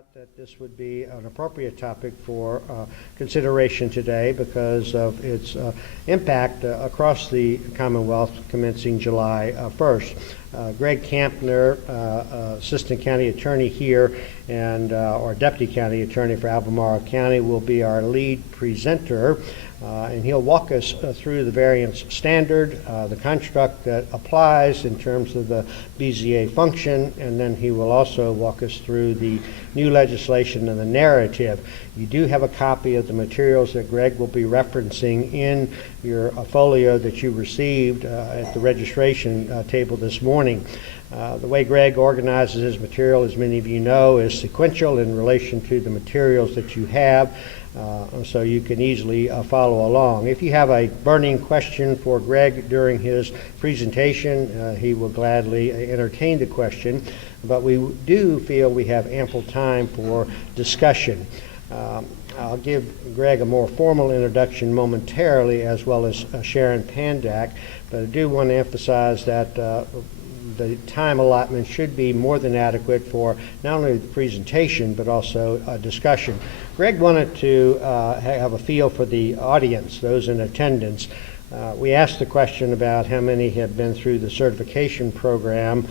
thought that this would be an appropriate topic for consideration today because of its impact across the Commonwealth commencing July 1st. Greg Campner, Assistant County Attorney here and our Deputy County Attorney for Albemarle County, will be our lead presenter. And he'll walk us through the variance standard, the construct that applies in terms of the BZA function, and then he will also walk us through the new legislation and the narrative. You do have a copy of the materials that Greg will be referencing in your folio that you received at the registration table this morning. The way Greg organizes his material, as many of you know, is sequential in relation to the materials that you have. So you can easily follow along. If you have a burning question for Greg during his presentation, he will gladly entertain the question, but we do feel we have ample time for discussion. I'll give Greg a more formal introduction momentarily, as well as Sharon Pandak, but I do want to emphasize that the time allotment should be more than adequate for not only the presentation but also discussion. Greg wanted to have a feel for the audience, those in attendance. We asked the question about how many have been through the certification program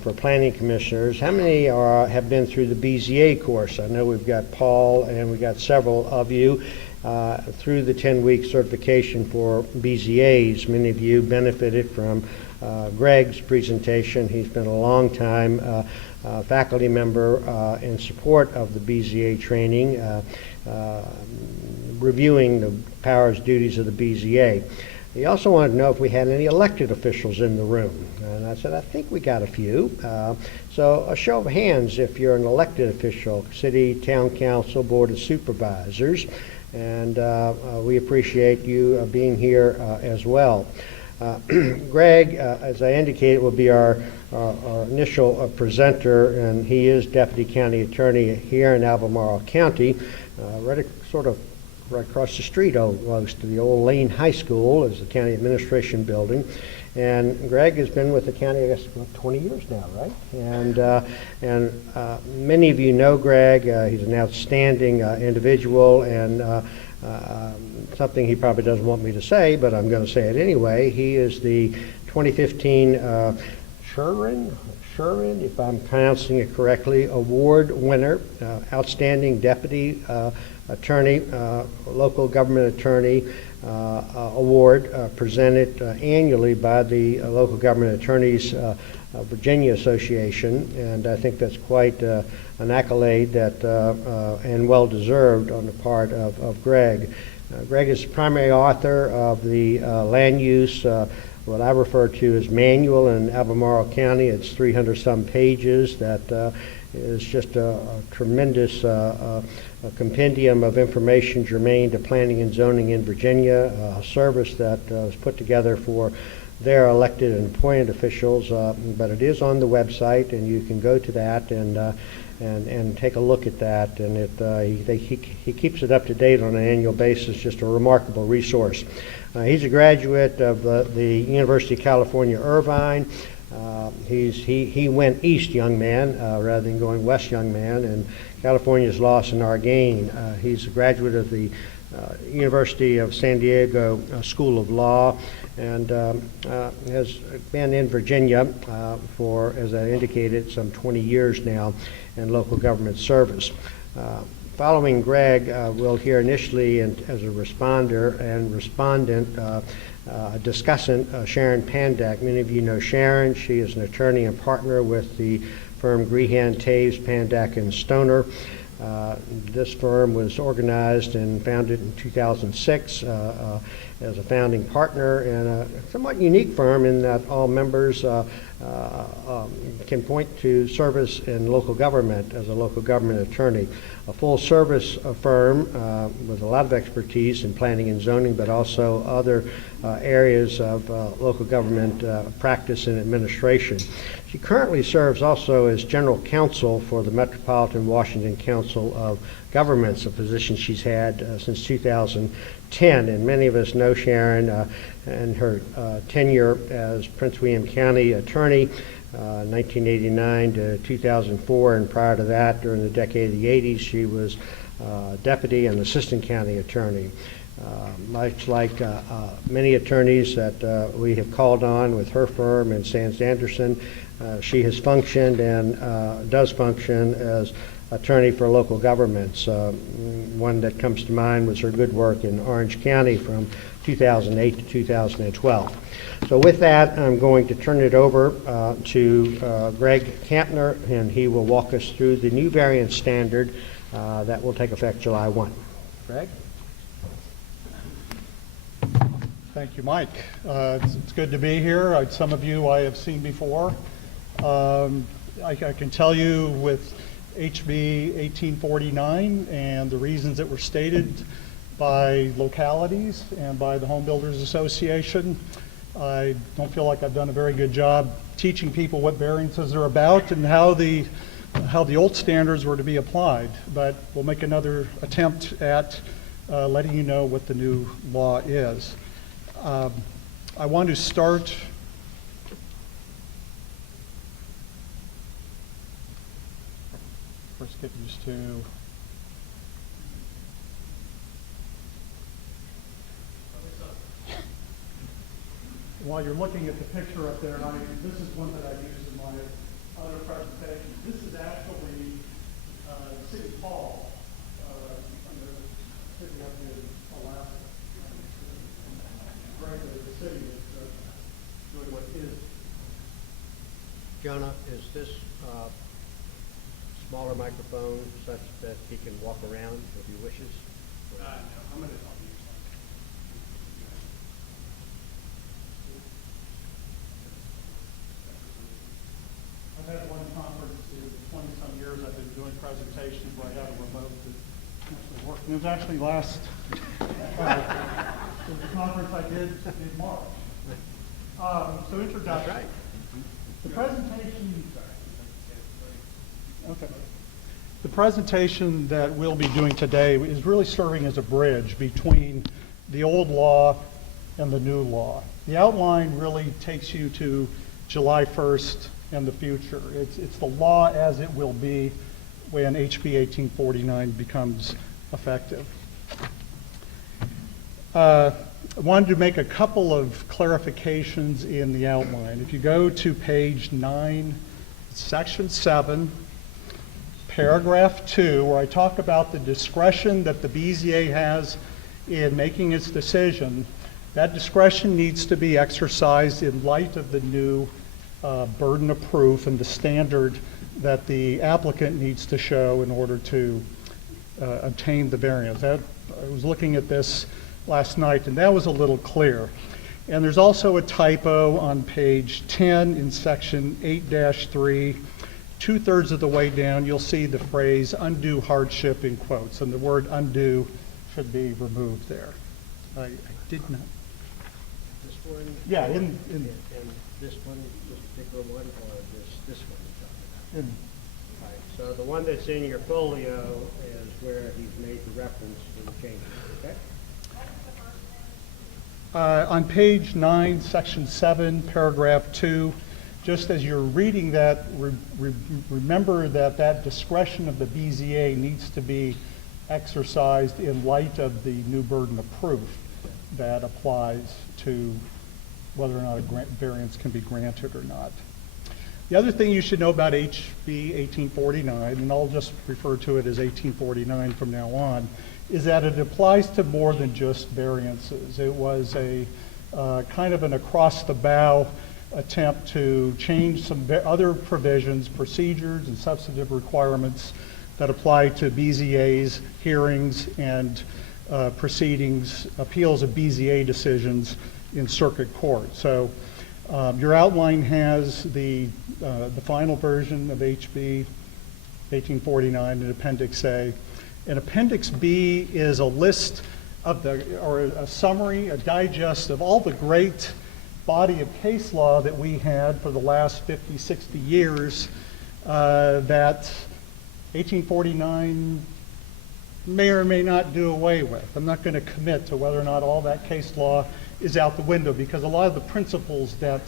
for planning commissioners. How many have been through the BZA course? I know we've got Paul and we've got several of you through the 10-week certification for BZAs. Many of you benefited from Greg's presentation. He's been a long time faculty member in support of the BZA training, reviewing the powers, duties of the BZA. He also wanted to know if we had any elected officials in the room. And I said, I think we got a few. So a show of hands if you're an elected official, city, town council, board of supervisors. And we appreciate you being here as well. Greg, as I indicated, will be our initial presenter, and he is Deputy County Attorney here in Albemarle County, right across the street almost to the old Lane High School is the county administration building. And Greg has been with the county, I guess, about 20 years now, right? And many of you know Greg. He's an outstanding individual, and something he probably doesn't want me to say, but I'm going to say it anyway. He is the 2015 Shurin, if I'm pronouncing it correctly, award winner, outstanding deputy attorney, local government attorney award presented annually by the Local Government Attorneys Virginia Association, and I think that's quite an accolade that and well deserved on the part of Greg. Greg is the primary author of the land use, what I refer to as manual in Albemarle County. It's 300 some pages that is just a tremendous compendium of information germane to planning and zoning in Virginia, a service that was put together for their elected and appointed officials, but it is on the website, and you can go to that and take a look at that. And he keeps it up to date on an annual basis. Just a remarkable resource. He's a graduate of the University of California, Irvine. He went east, young man, rather than going west, young man, and California's lost in our gain. He's a graduate of the University of San Diego School of Law, and has been in Virginia for, as I indicated, some 20 years now in local government service. Following Greg, we'll hear initially as a responder and respondent discussant Sharon Pandak. Many of you know Sharon. She is an attorney and partner with the firm Grehan, Taves, Pandak, and Stoner. This firm was organized and founded in 2006 as a founding partner, and a somewhat unique firm in that all members can point to service in local government as a local government attorney. A full service firm with a lot of expertise in planning and zoning, but also other areas of local government practice and administration. She currently serves also as general counsel for the Metropolitan Washington Council of governments, a position she's had since 2010. And many of us know Sharon and her tenure as Prince William County Attorney, 1989 to 2004, and prior to that, during the decade of the 80s, she was Deputy and Assistant County Attorney. Much like many attorneys that we have called on with her firm and Sands Anderson, she has functioned and does function as attorney for local governments. One that comes to mind was her good work in Orange County from 2008 to 2012. So with that, I'm going to turn it over to Greg Kampner, and he will walk us through the new variance standard that will take effect July 1. Greg? Thank you, Mike. It's good to be here. Some of you I have seen before. I can tell you with HB 1849 and the reasons that were stated by localities and by the Home Builders Association, I don't feel like I've done a very good job teaching people what variances are about and how the old standards were to be applied. But we'll make another attempt at letting you know what the new law is. I want to start first get used to while you're looking at the picture up there, this is one that I use in my other presentations. This is actually City Hall in the city up in Alaska. The city is doing what is. Jonah, is this smaller microphone such that he can walk around if he wishes? No, I'm going to help you. I've had one conference in 20-some years. I've been doing presentations where I have a remote that actually worked. It was actually last it was a conference I did in March. So introduction. That's right. The presentation. Okay. The presentation that we'll be doing today is really serving as a bridge between the old law and the new law. The outline really takes you to July 1st and the future. It's the law as it will be when HB 1849 becomes effective. I wanted to make a couple of clarifications in the outline. If you go to page 9, section 7, paragraph 2, where I talk about the discretion that the BZA has in making its decision, that discretion needs to be exercised in light of the new burden of proof and the standard that the applicant needs to show in order to obtain the variance. I was looking at this last night, and that was a little clear. And there's also a typo on page 10 in section 8-3. 2/3 of the way down, you'll see the phrase undue hardship in quotes, and the word undue should be removed there. I did not. This one? Yeah, and this one, this particular one, or this one you're talking about? Right. So the one that's in your folio is where he's made the reference to the changes, okay? On page 9, section 7, paragraph 2, just as you're reading that, remember that that discretion of the BZA needs to be exercised in light of the new burden of proof that applies to whether or not a variance can be granted or not. The other thing you should know about HB 1849, and I'll just refer to it as 1849 from now on, is that it applies to more than just variances. It was a kind of an across-the-bow attempt to change some other provisions, procedures, and substantive requirements that apply to BZA's hearings and proceedings, appeals of BZA decisions in circuit court. So your outline has the final version of HB 1849 in Appendix A. And Appendix B is a list of or a summary, a digest of all the great body of case law that we had for the last 50, 60 years that 1849 may or may not do away with. I'm not going to commit to whether or not all that case law is out the window, because a lot of the principles that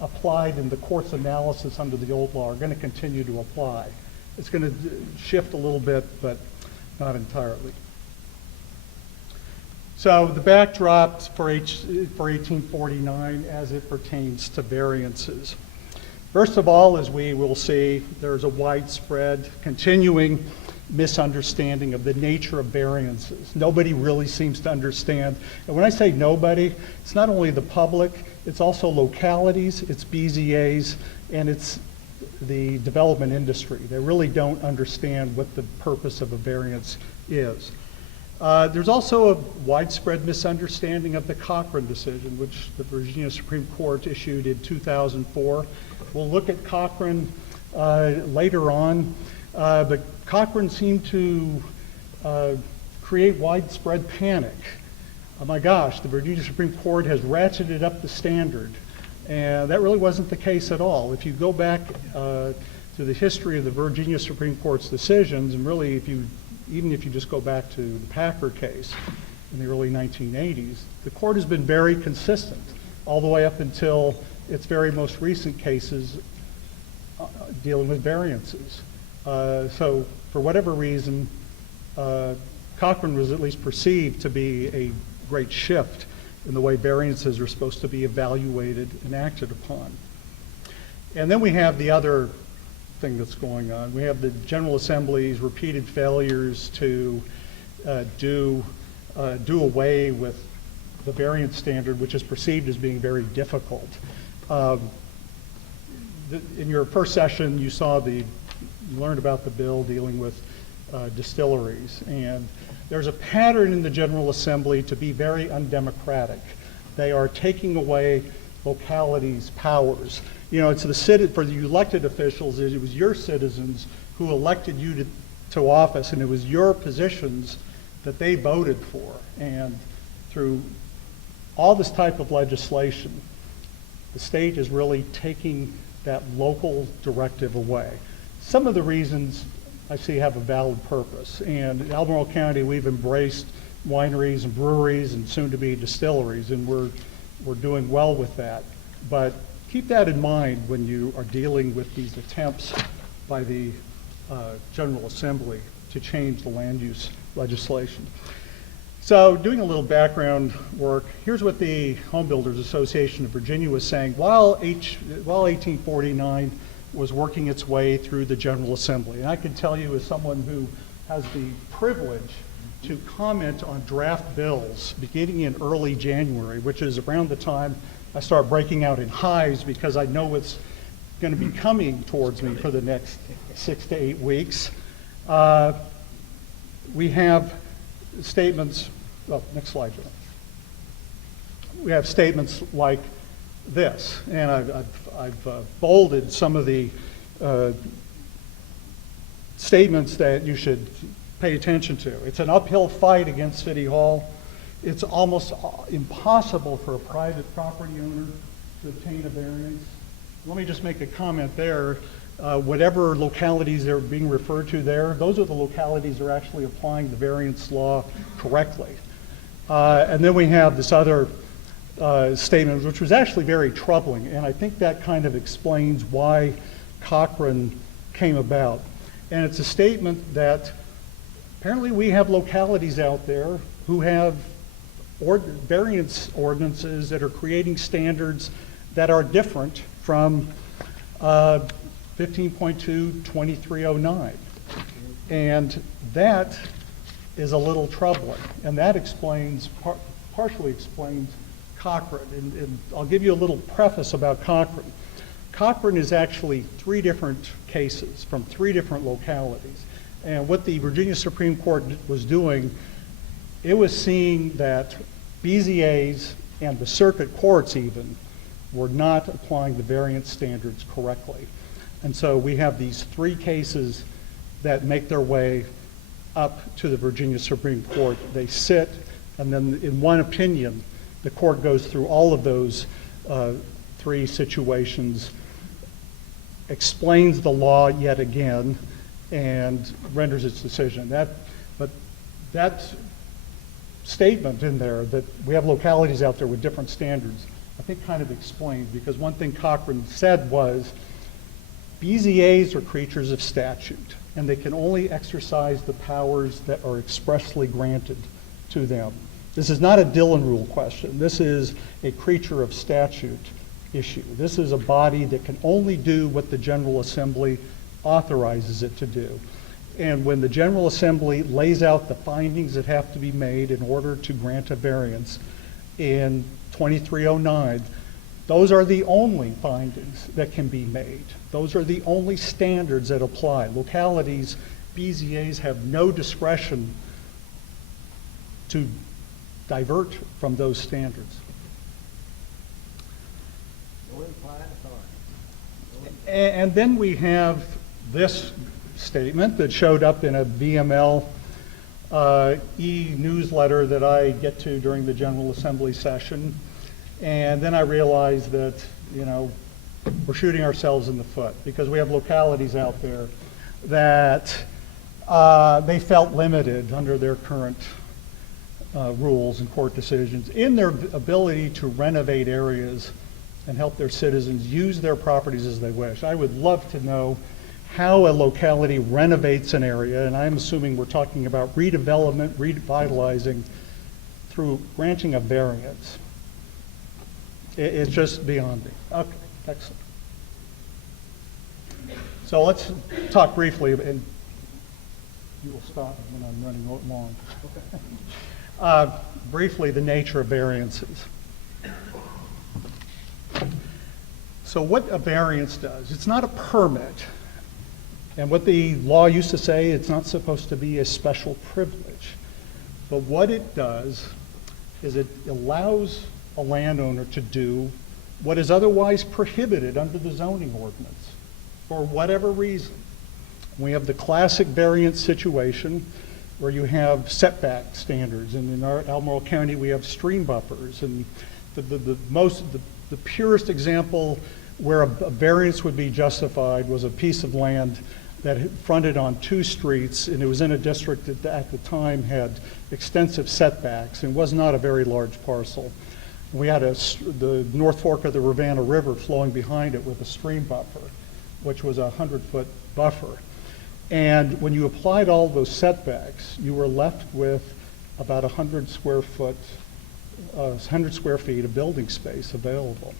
applied in the court's analysis under the old law are going to continue to apply. It's going to shift a little bit, but not entirely. So the backdrop for 1849 as it pertains to variances. First of all, as we will see, there's a widespread, continuing misunderstanding of the nature of variances. Nobody really seems to understand. And when I say nobody, it's not only the public, it's also localities, it's BZAs, and it's the development industry. They really don't understand what the purpose of a variance is. There's also a widespread misunderstanding of the Cochran decision, which the Virginia Supreme Court issued in 2004. We'll look at Cochran later on, but Cochran seemed to create widespread panic. Oh my gosh, the Virginia Supreme Court has ratcheted up the standard, and that really wasn't the case at all. If you go back to the history of the Virginia Supreme Court's decisions, and really even if you just go back to the Packer case in the early 1980s, the court has been very consistent all the way up until its very most recent cases dealing with variances. So for whatever reason, Cochran was at least perceived to be a great shift in the way variances are supposed to be evaluated and acted upon. And then we have the other thing that's going on. We have the General Assembly's repeated failures to do away with the variance standard, which is perceived as being very difficult. In your first session, you learned about the bill dealing with distilleries, and there's a pattern in the General Assembly to be very undemocratic. They are taking away localities' powers. You know, it's for the elected officials, it was your citizens who elected you to office, and it was your positions that they voted for. And through all this type of legislation, the state is really taking that local directive away. Some of the reasons I see have a valid purpose. And in Albemarle County, we've embraced wineries and breweries and soon to be distilleries, and we're doing well with that. But keep that in mind when you are dealing with these attempts by the General Assembly to change the land use legislation. So doing a little background work, here's what the Home Builders Association of Virginia was saying while 1849 was working its way through the General Assembly. And I can tell you, as someone who has the privilege to comment on draft bills beginning in early January, which is around the time I start breaking out in hives because I know what's going to be coming towards me for the next 6 to 8 weeks. We have statements, next slide, John. We have statements like this, and I've bolded some of the statements that you should pay attention to. It's an uphill fight against City Hall. It's almost impossible for a private property owner to obtain a variance. Let me just make a comment there. Whatever localities are being referred to there, those are the localities that are actually applying the variance law correctly. And then we have this other statement, which was actually very troubling, and I think that kind of explains why Cochran came about. And it's a statement that apparently we have localities out there who have variance ordinances that are creating standards that are different from 15.2-2309. And that is a little troubling, and that partially explains Cochran. And I'll give you a little preface about Cochran. Cochran is actually 3 different cases from 3 different localities. And what the Virginia Supreme Court was doing, it was seeing that BZAs and the circuit courts even were not applying the variance standards correctly. And so we have these 3 cases that make their way up to the Virginia Supreme Court. They sit, and then in one opinion, the court goes through all of those 3 situations, explains the law yet again, and renders its decision. But that statement in there that we have localities out there with different standards, I think kind of explained, because one thing Cochran said was BZAs are creatures of statute, and they can only exercise the powers that are expressly granted to them. This is not a Dillon rule question. This is a creature of statute issue. This is a body that can only do what the General Assembly authorizes it to do. And when the General Assembly lays out the findings that have to be made in order to grant a variance in 2309, those are the only findings that can be made. Those are the only standards that apply. Localities, BZAs have no discretion to divert from those standards. And then we have this statement that showed up in a VML e-newsletter that I get to during the General Assembly session. And then I realized that, you know, we're shooting ourselves in the foot because we have localities out there that they felt limited under their current rules and court decisions in their ability to renovate areas and help their citizens use their properties as they wish. I would love to know how a locality renovates an area, and I'm assuming we're talking about redevelopment, revitalizing through granting a variance. It's just beyond me. Okay, excellent. So let's talk briefly, and you will stop when I'm running long. Okay. Briefly, the nature of variances. So what a variance does, it's not a permit. And what the law used to say, it's not supposed to be a special privilege. But what it does is it allows a landowner to do what is otherwise prohibited under the zoning ordinance for whatever reason. We have the classic variance situation where you have setback standards, and in our Albemarle County we have stream buffers, and the purest example where a variance would be justified was a piece of land that fronted on two streets, and it was in a district that at the time had extensive setbacks and was not a very large parcel. We had the North Fork of the Ravenna River flowing behind it with a stream buffer, which was a 100-foot buffer. And when you applied all those setbacks, you were left with about 100 square feet of building space available.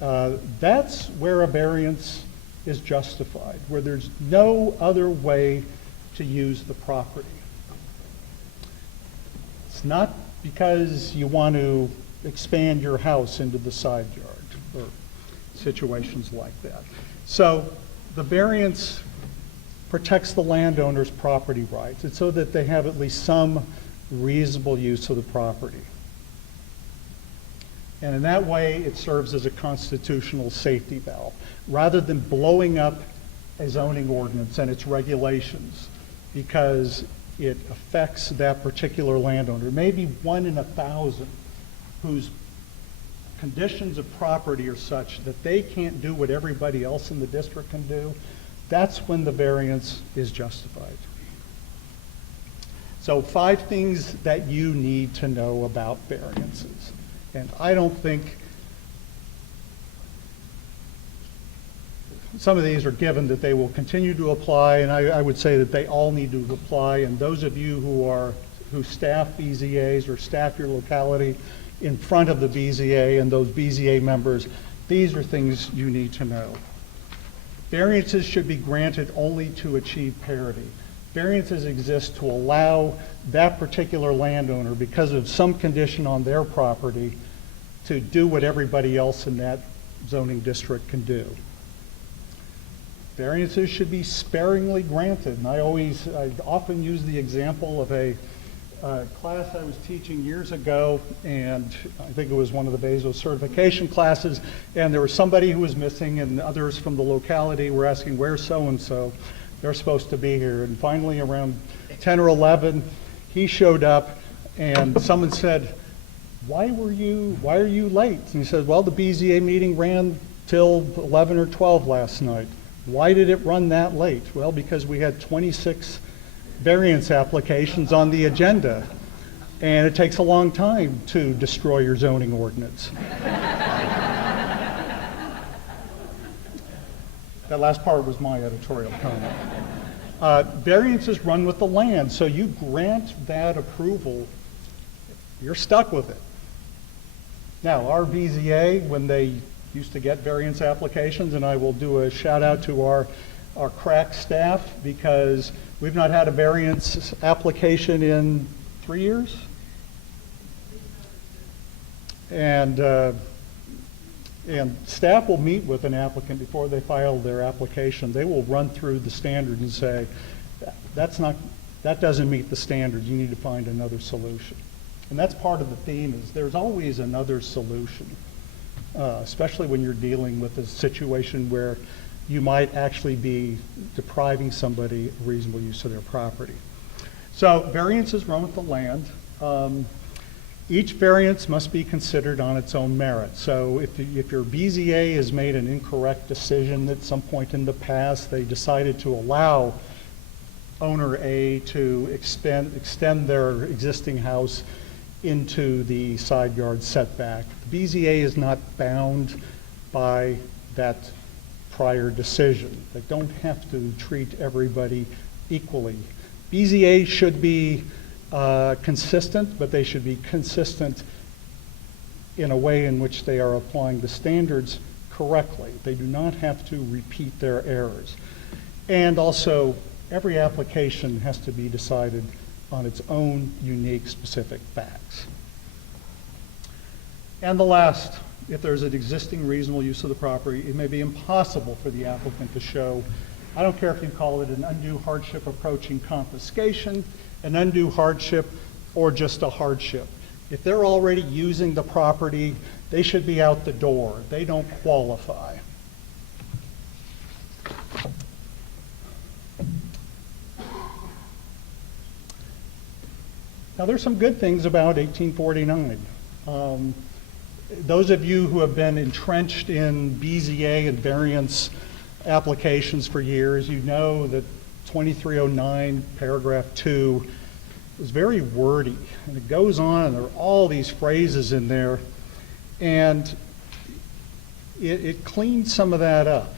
That's where a variance is justified, where there's no other way to use the property. It's not because you want to expand your house into the side yard or situations like that. So the variance protects the landowner's property rights. It's so that they have at least some reasonable use of the property. And in that way, it serves as a constitutional safety valve, rather than blowing up a zoning ordinance and its regulations because it affects that particular landowner. Maybe 1 in 1,000 whose conditions of property are such that they can't do what everybody else in the district can do. That's when the variance is justified. So 5 things that you need to know about variances. And I don't think some of these are given that they will continue to apply, and I would say that they all need to apply. And those of you who staff BZAs or staff your locality in front of the BZA and those BZA members, these are things you need to know. Variances should be granted only to achieve parity. Variances exist to allow that particular landowner, because of some condition on their property, to do what everybody else in that zoning district can do. Variances should be sparingly granted, and I often use the example of a class I was teaching years ago, and I think it was one of the Bezos certification classes, and there was somebody who was missing, and others from the locality were asking, where's so-and-so? They're supposed to be here. And finally, around 10 or 11, he showed up, and someone said, why are you late? And he said, well, the BZA meeting ran till 11 or 12 last night. Why did it run that late? Well, because we had 26 variance applications on the agenda, and it takes a long time to destroy your zoning ordinance. That last part was my editorial comment. Variances run with the land, so you grant that approval, you're stuck with it. Now, our BZA, when they used to get variance applications, and I will do a shout out to our crack staff, because we've not had a variance application in 3 years. And staff will meet with an applicant before they file their application. They will run through the standards and say, that doesn't meet the standards, you need to find another solution. And that's part of the theme, is there's always another solution, especially when you're dealing with a situation where you might actually be depriving somebody of reasonable use of their property. So variances run with the land. Each variance must be considered on its own merit. So if your BZA has made an incorrect decision at some point in the past, they decided to allow owner A to extend their existing house into the side yard setback, the BZA is not bound by that prior decision. They don't have to treat everybody equally. BZA should be consistent, but they should be consistent in a way in which they are applying the standards correctly. They do not have to repeat their errors. And also, every application has to be decided on its own unique specific facts. And the last, if there's an existing reasonable use of the property, it may be impossible for the applicant to show, I don't care if you call it an undue hardship approaching confiscation, an undue hardship, or just a hardship. If they're already using the property, they should be out the door. They don't qualify. Now, there's some good things about 1849. Those of you who have been entrenched in BZA and variance applications for years, you know that 2309 paragraph 2 is very wordy, and it goes on, and there are all these phrases in there, and it cleaned some of that up.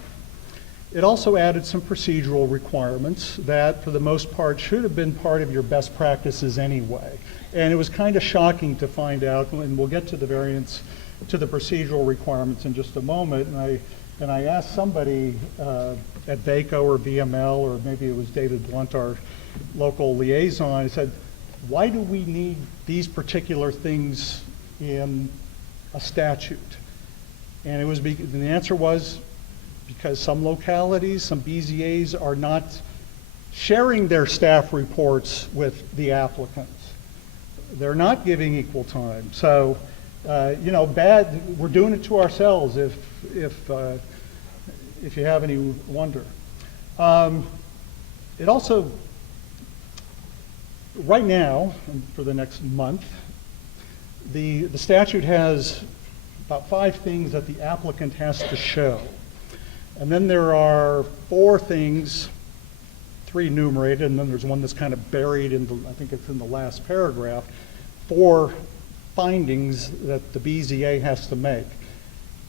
It also added some procedural requirements that, for the most part, should have been part of your best practices anyway. And it was kind of shocking to find out, and we'll get to the variance, to the procedural requirements in just a moment. And I asked somebody at VACO or VML, or maybe it was David Blunt, our local liaison, I said, why do we need these particular things in a statute? And it was, and the answer was, because some localities, some BZAs are not sharing their staff reports with the applicants. They're not giving equal time. So, we're doing it to ourselves if you have any wonder. It also, right now, and for the next month, the statute has about 5 things that the applicant has to show. And then there are 4 things, 3 enumerated, and then there's one that's kind of buried in I think it's in the last paragraph, 4 findings that the BZA has to make.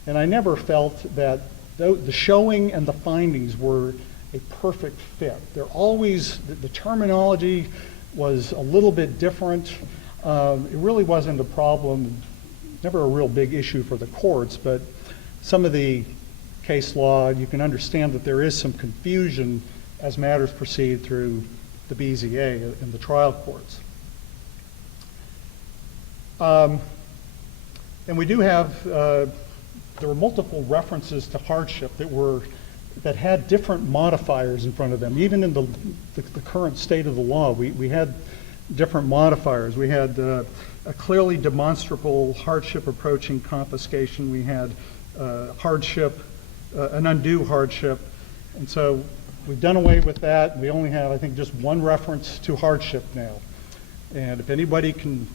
And I never felt that the showing and the findings were a perfect fit. They're always, the terminology was a little bit different. It really wasn't a problem, never a real big issue for the courts, but some of the case law, you can understand that there is some confusion as matters proceed through the BZA and the trial courts. And we do have, there were multiple references to hardship that had different modifiers in front of them. Even in the current state of the law, we had different modifiers. We had a clearly demonstrable hardship approaching confiscation. We had hardship, an undue hardship. And so we've done away with that. We only have, I think, just one reference to hardship now. And if anybody can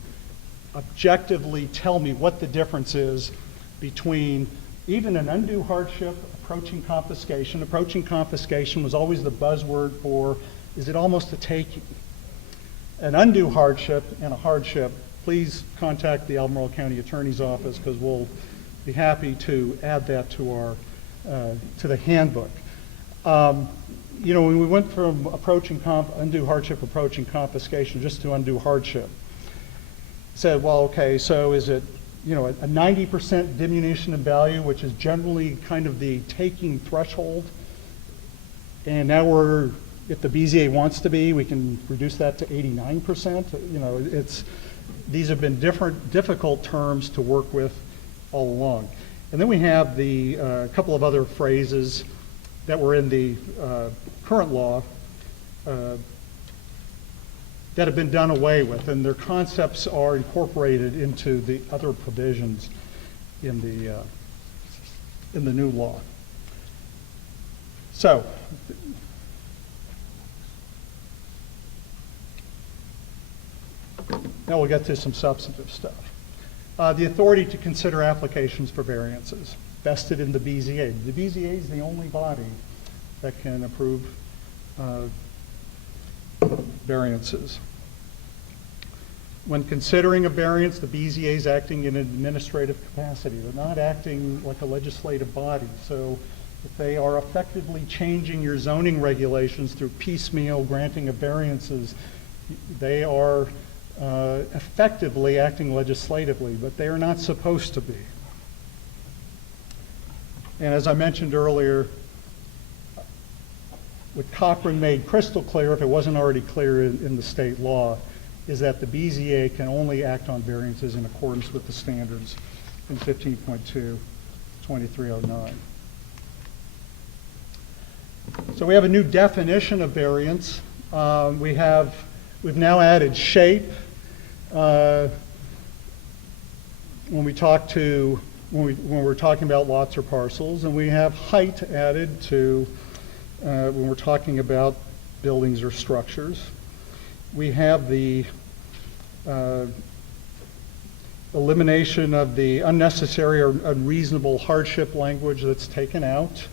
objectively tell me what the difference is between even an undue hardship approaching confiscation. Approaching confiscation was always the buzzword for, is it almost a taking? an undue hardship and a hardship, please contact the Albemarle County Attorney's Office, because we'll be happy to add that to our to the handbook. You know, when we went from undue hardship approaching confiscation just to undue hardship, said, well, okay, so is it, you know, a 90% diminution in value, which is generally kind of the taking threshold, and now we're, if the BZA wants to be, we can reduce that to 89%. You know, these have been difficult terms to work with all along. And then we have the couple of other phrases that were in the current law that have been done away with, and their concepts are incorporated into the other provisions in the new law. So, now we'll get to some substantive stuff. The authority to consider applications for variances vested in the BZA. The BZA is the only body that can approve variances. When considering a variance, the BZA is acting in an administrative capacity. They're not acting like a legislative body. So if they are effectively changing your zoning regulations through piecemeal granting of variances, they are effectively acting legislatively, but they are not supposed to be. And as I mentioned earlier, what Cochran made crystal clear, if it wasn't already clear in the state law, is that the BZA can only act on variances in accordance with the standards in 15.2, 2309. So we have a new definition of variance. We've now added shape. When we're talking about lots or parcels, and we have height added to when we're talking about buildings or structures. We have the elimination of the unnecessary or unreasonable hardship language that's taken out,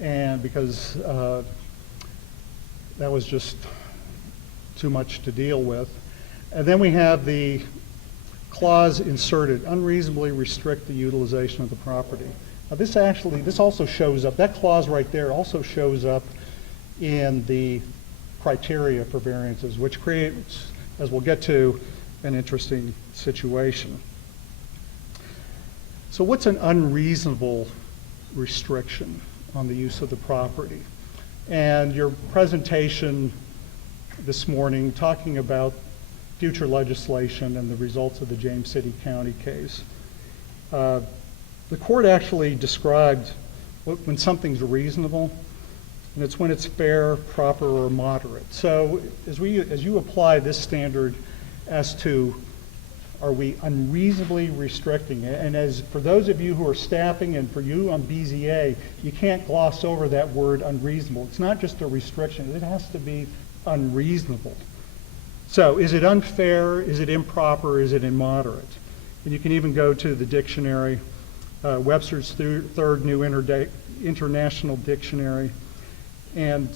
and because that was just too much to deal with. And then we have the clause inserted, unreasonably restrict the utilization of the property. Now this also shows up, that clause right there also shows up in the criteria for variances, which creates, as we'll get to, an interesting situation. So what's an unreasonable restriction on the use of the property? And your presentation this morning talking about future legislation and the results of the James City County case. The court actually described when something's reasonable, and it's when it's fair, proper, or moderate. So as you apply this standard as to are we unreasonably restricting it, and as for those of you who are staffing and for you on BZA, you can't gloss over that word unreasonable. It's not just a restriction, it has to be unreasonable. So is it unfair, is it improper, is it immoderate? And you can even go to the dictionary, Webster's third New International Dictionary, and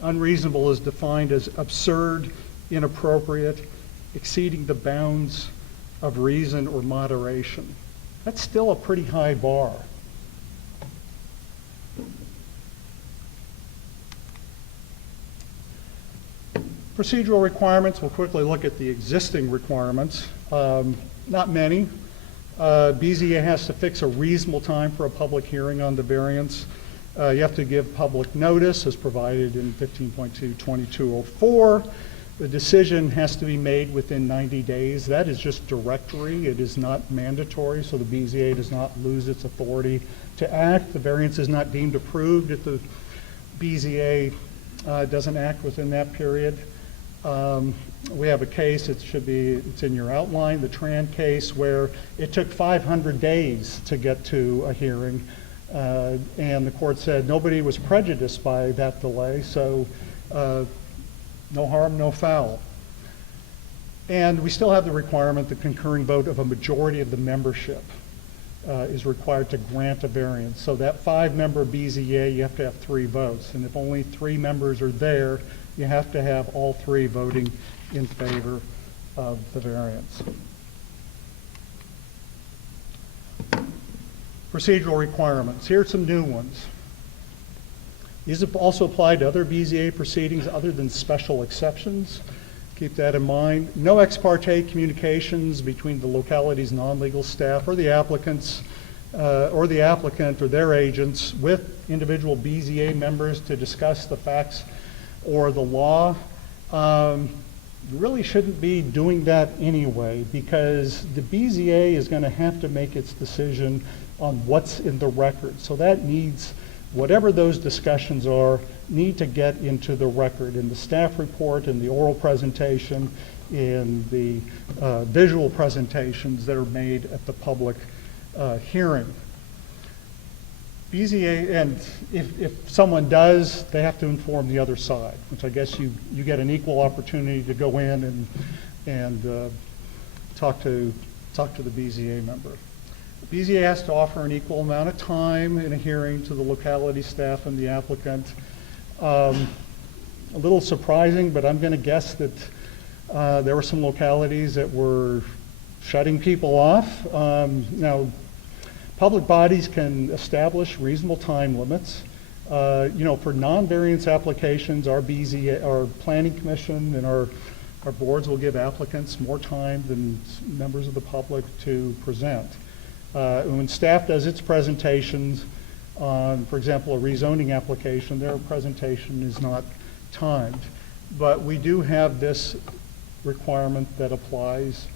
unreasonable is defined as absurd, inappropriate, exceeding the bounds of reason or moderation. That's still a pretty high bar. Procedural requirements, we'll quickly look at the existing requirements. Not many. BZA has to fix a reasonable time for a public hearing on the variance. You have to give public notice as provided in 15.2.2204. The decision has to be made within 90 days. That is just directory. It is not mandatory, so the BZA does not lose its authority to act. The variance is not deemed approved if the BZA doesn't act within that period. We have a case, it's in your outline, the Tran case, where it took 500 days to get to a hearing, and the court said nobody was prejudiced by that delay, so no harm, no foul. And we still have the requirement, the concurring vote of a majority of the membership is required to grant a variance. So that 5-member BZA, you have to have 3 votes, and if only 3 members are there, you have to have all 3 voting in favor of the variance. Procedural requirements. Here are some new ones. These also apply to other BZA proceedings other than special exceptions. Keep that in mind. No ex parte communications between the locality's non-legal staff or the applicants or the applicant or their agents with individual BZA members to discuss the facts or the law. You really shouldn't be doing that anyway, because the BZA is going to have to make its decision on what's in the record. So that needs, whatever those discussions are, need to get into the record in the staff report, in the oral presentation, in the visual presentations that are made at the public hearing. BZA, and if someone does, they have to inform the other side, which I guess you get an equal opportunity to go in and talk to the BZA member. BZA has to offer an equal amount of time in a hearing to the locality staff and the applicant. A little surprising, but I'm going to guess that there were some localities that were shutting people off. Now, public bodies can establish reasonable time limits. For non-variance applications, our BZA, our Planning Commission and our boards will give applicants more time than members of the public to present. When staff does its presentations on, for example, a rezoning application, their presentation is not timed. But we do have this requirement that applies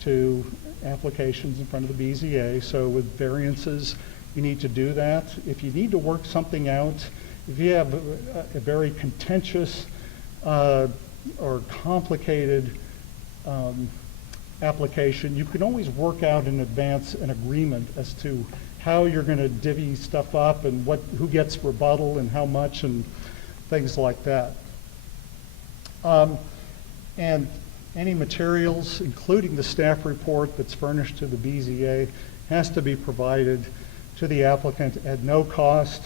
to applications in front of the BZA. So with variances, you need to do that. If you need to work something out, if you have a very contentious or complicated application, you can always work out in advance an agreement as to how you're going to divvy stuff up and who gets rebuttal and how much and things like that. And any materials, including the staff report that's furnished to the BZA, has to be provided to the applicant at no cost.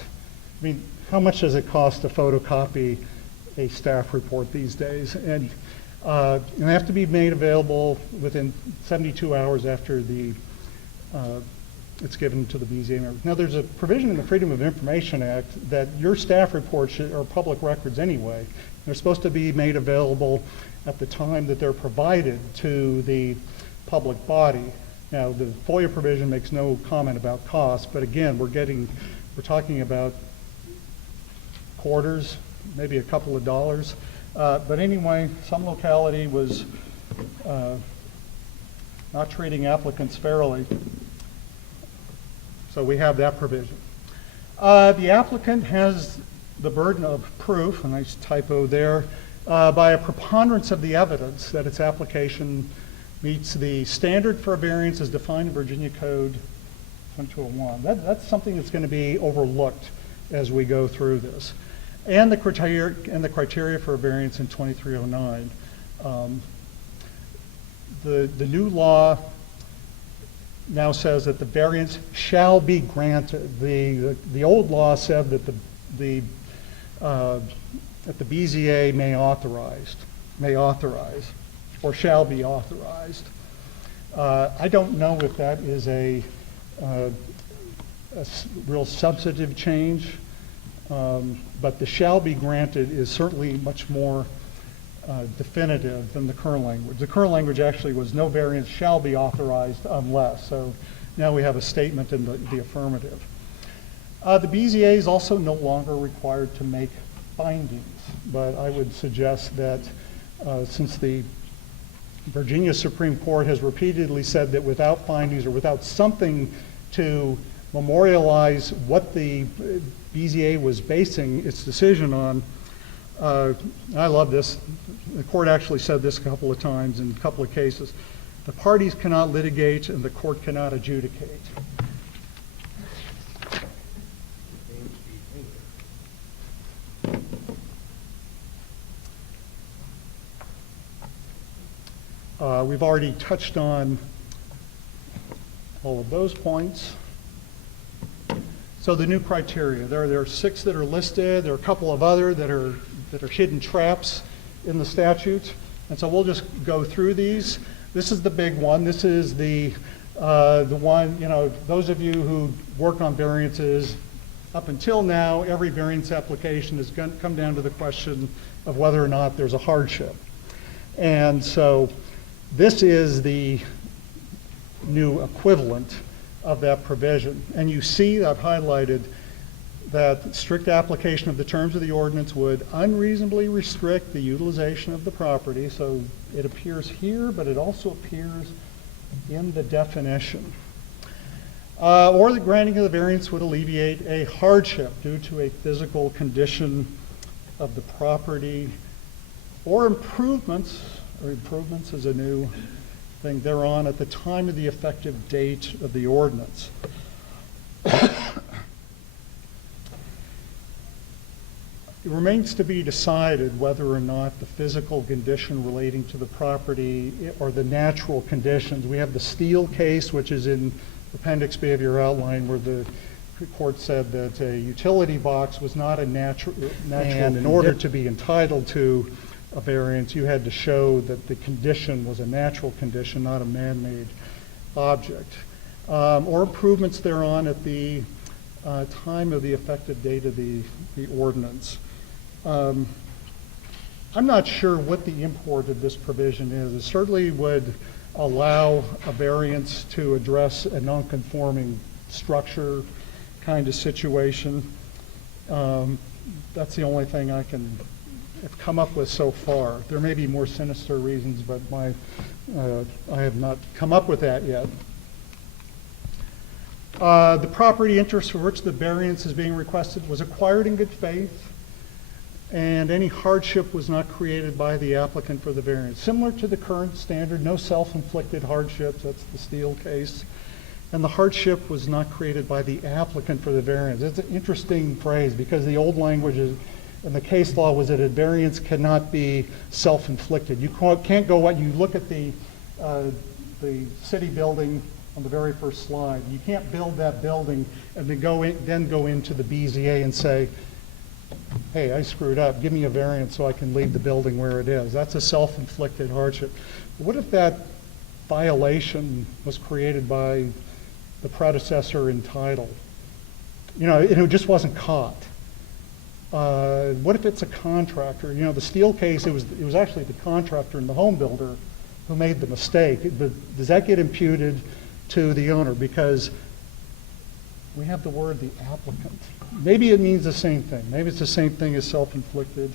I mean, how much does it cost to photocopy a staff report these days? And they have to be made available within 72 hours after it's given to the BZA member. Now, there's a provision in the Freedom of Information Act that your staff reports are public records anyway. They're supposed to be made available at the time that they're provided to the public body. Now, the FOIA provision makes no comment about cost, but again, we're talking about quarters, maybe a couple of dollars. But anyway, some locality was not treating applicants fairly, so we have that provision. The applicant has the burden of proof, a nice typo there, by a preponderance of the evidence that its application meets the standard for a variance as defined in Virginia Code 2201. That's something that's going to be overlooked as we go through this. And the criteria for a variance in 2309. The new law now says that the variance shall be granted. The old law said that the BZA may authorize or shall be authorized. I don't know if that is a real substantive change, but the shall be granted is certainly much more definitive than the current language. The current language actually was no variance shall be authorized unless. So now we have a statement in the affirmative. The BZA is also no longer required to make findings, but I would suggest that since the Virginia Supreme Court has repeatedly said that without findings or without something to memorialize what the BZA was basing its decision on, I love this. The court actually said this a couple of times in a couple of cases. The parties cannot litigate and the court cannot adjudicate. We've already touched on all of those points. So the new criteria, there are 6 that are listed. There are a couple of other that are hidden traps in the statute. And so we'll just go through these. This is the big one. This is the one, those of you who work on variances, up until now, every variance application has come down to the question of whether or not there's a hardship. And so this is the new equivalent of that provision. And you see I've highlighted that strict application of the terms of the ordinance would unreasonably restrict the utilization of the property. So it appears here, but it also appears in the definition. Or the granting of the variance would alleviate a hardship due to a physical condition of the property, or improvements is a new thing thereon at the time of the effective date of the ordinance. It remains to be decided whether or not the physical condition relating to the property or the natural conditions. We have the Steele case, which is in Appendix B of your outline, where the court said that a utility box was not a natural and in order to be entitled to a variance, you had to show that the condition was a natural condition, not a man-made object. Or improvements thereon at the time of the effective date of the ordinance. I'm not sure what the import of this provision is. It certainly would allow a variance to address a non-conforming structure kind of situation. That's the only thing I can have come up with so far. There may be more sinister reasons, but I have not come up with that yet. The property interest for which the variance is being requested was acquired in good faith, and any hardship was not created by the applicant for the variance. Similar to the current standard, no self-inflicted hardships, that's the Steele case, and the hardship was not created by the applicant for the variance. It's an interesting phrase because the old language is, and the case law was that a variance cannot be self-inflicted. You can't go out, you look at the city building on the very first slide. You can't build that building and then go into the BZA and say, hey, I screwed up, give me a variance so I can leave the building where it is. That's a self-inflicted hardship. But what if that violation was created by the predecessor in title? It just wasn't caught. What if it's a contractor? The Steele case, it was actually the contractor and the home builder who made the mistake. But does that get imputed to the owner? Because we have the word the applicant. Maybe it means the same thing. Maybe it's the same thing as self-inflicted.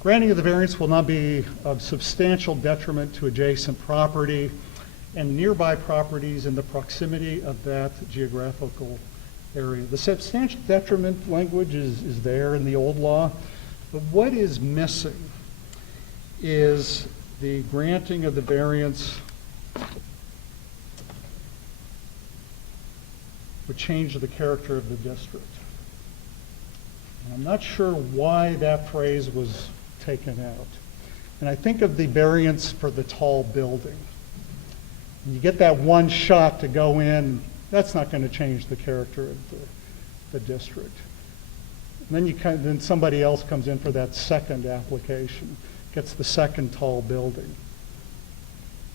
Granting of the variance will not be of substantial detriment to adjacent property and nearby properties in the proximity of that geographical area. The substantial detriment language is there in the old law, but what is missing is the granting of the variance would change the character of the district. And I'm not sure why that phrase was taken out. And I think of the variance for the tall building. You get that one shot to go in, that's not going to change the character of the district. And then somebody else comes in for that second application, gets the second tall building.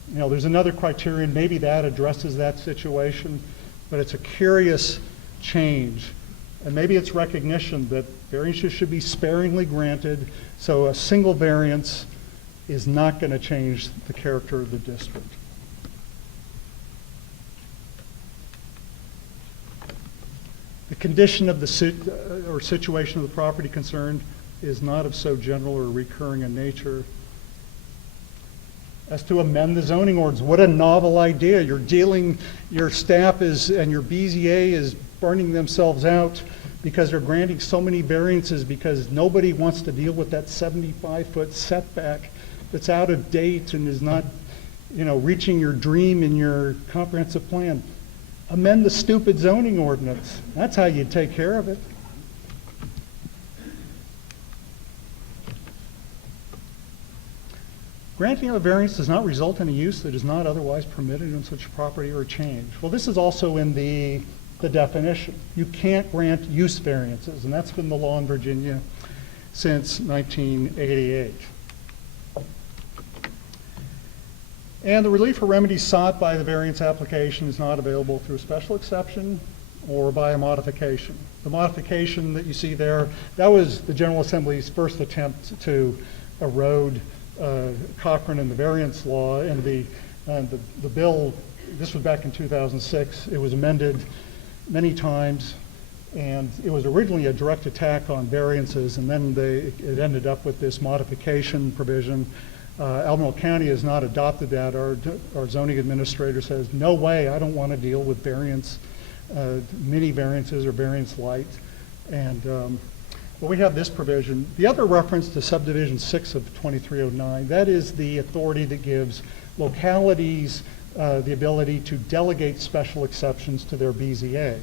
There's another criterion, maybe that addresses that situation, but it's a curious change. And maybe it's recognition that variances should be sparingly granted, so a single variance is not going to change the character of the district. The condition of the situation of the property concerned is not of so general or recurring a nature as to amend the zoning ordinance. What a novel idea. Your staff and your BZA is burning themselves out because they're granting so many variances because nobody wants to deal with that 75-foot setback that's out of date and is not, reaching your dream in your comprehensive plan. Amend the stupid zoning ordinance. That's how you take care of it. Granting of a variance does not result in a use that is not otherwise permitted on such property or change. Well, this is also in the definition. You can't grant use variances, and that's been the law in Virginia since 1988. And the relief or remedy sought by the variance application is not available through a special exception or by a modification. The modification that you see there, that was the General Assembly's first attempt to erode Cochran and the variance law, and the bill, this was back in 2006, it was amended many times, and it was originally a direct attack on variances, and then it ended up with this modification provision. Albemarle County has not adopted that. Our zoning administrator says, no way, I don't want to deal with variance, mini variances or variance light. And well, we have this provision. The other reference to subdivision 6 of 2309, that is the authority that gives localities the ability to delegate special exceptions to their BZA.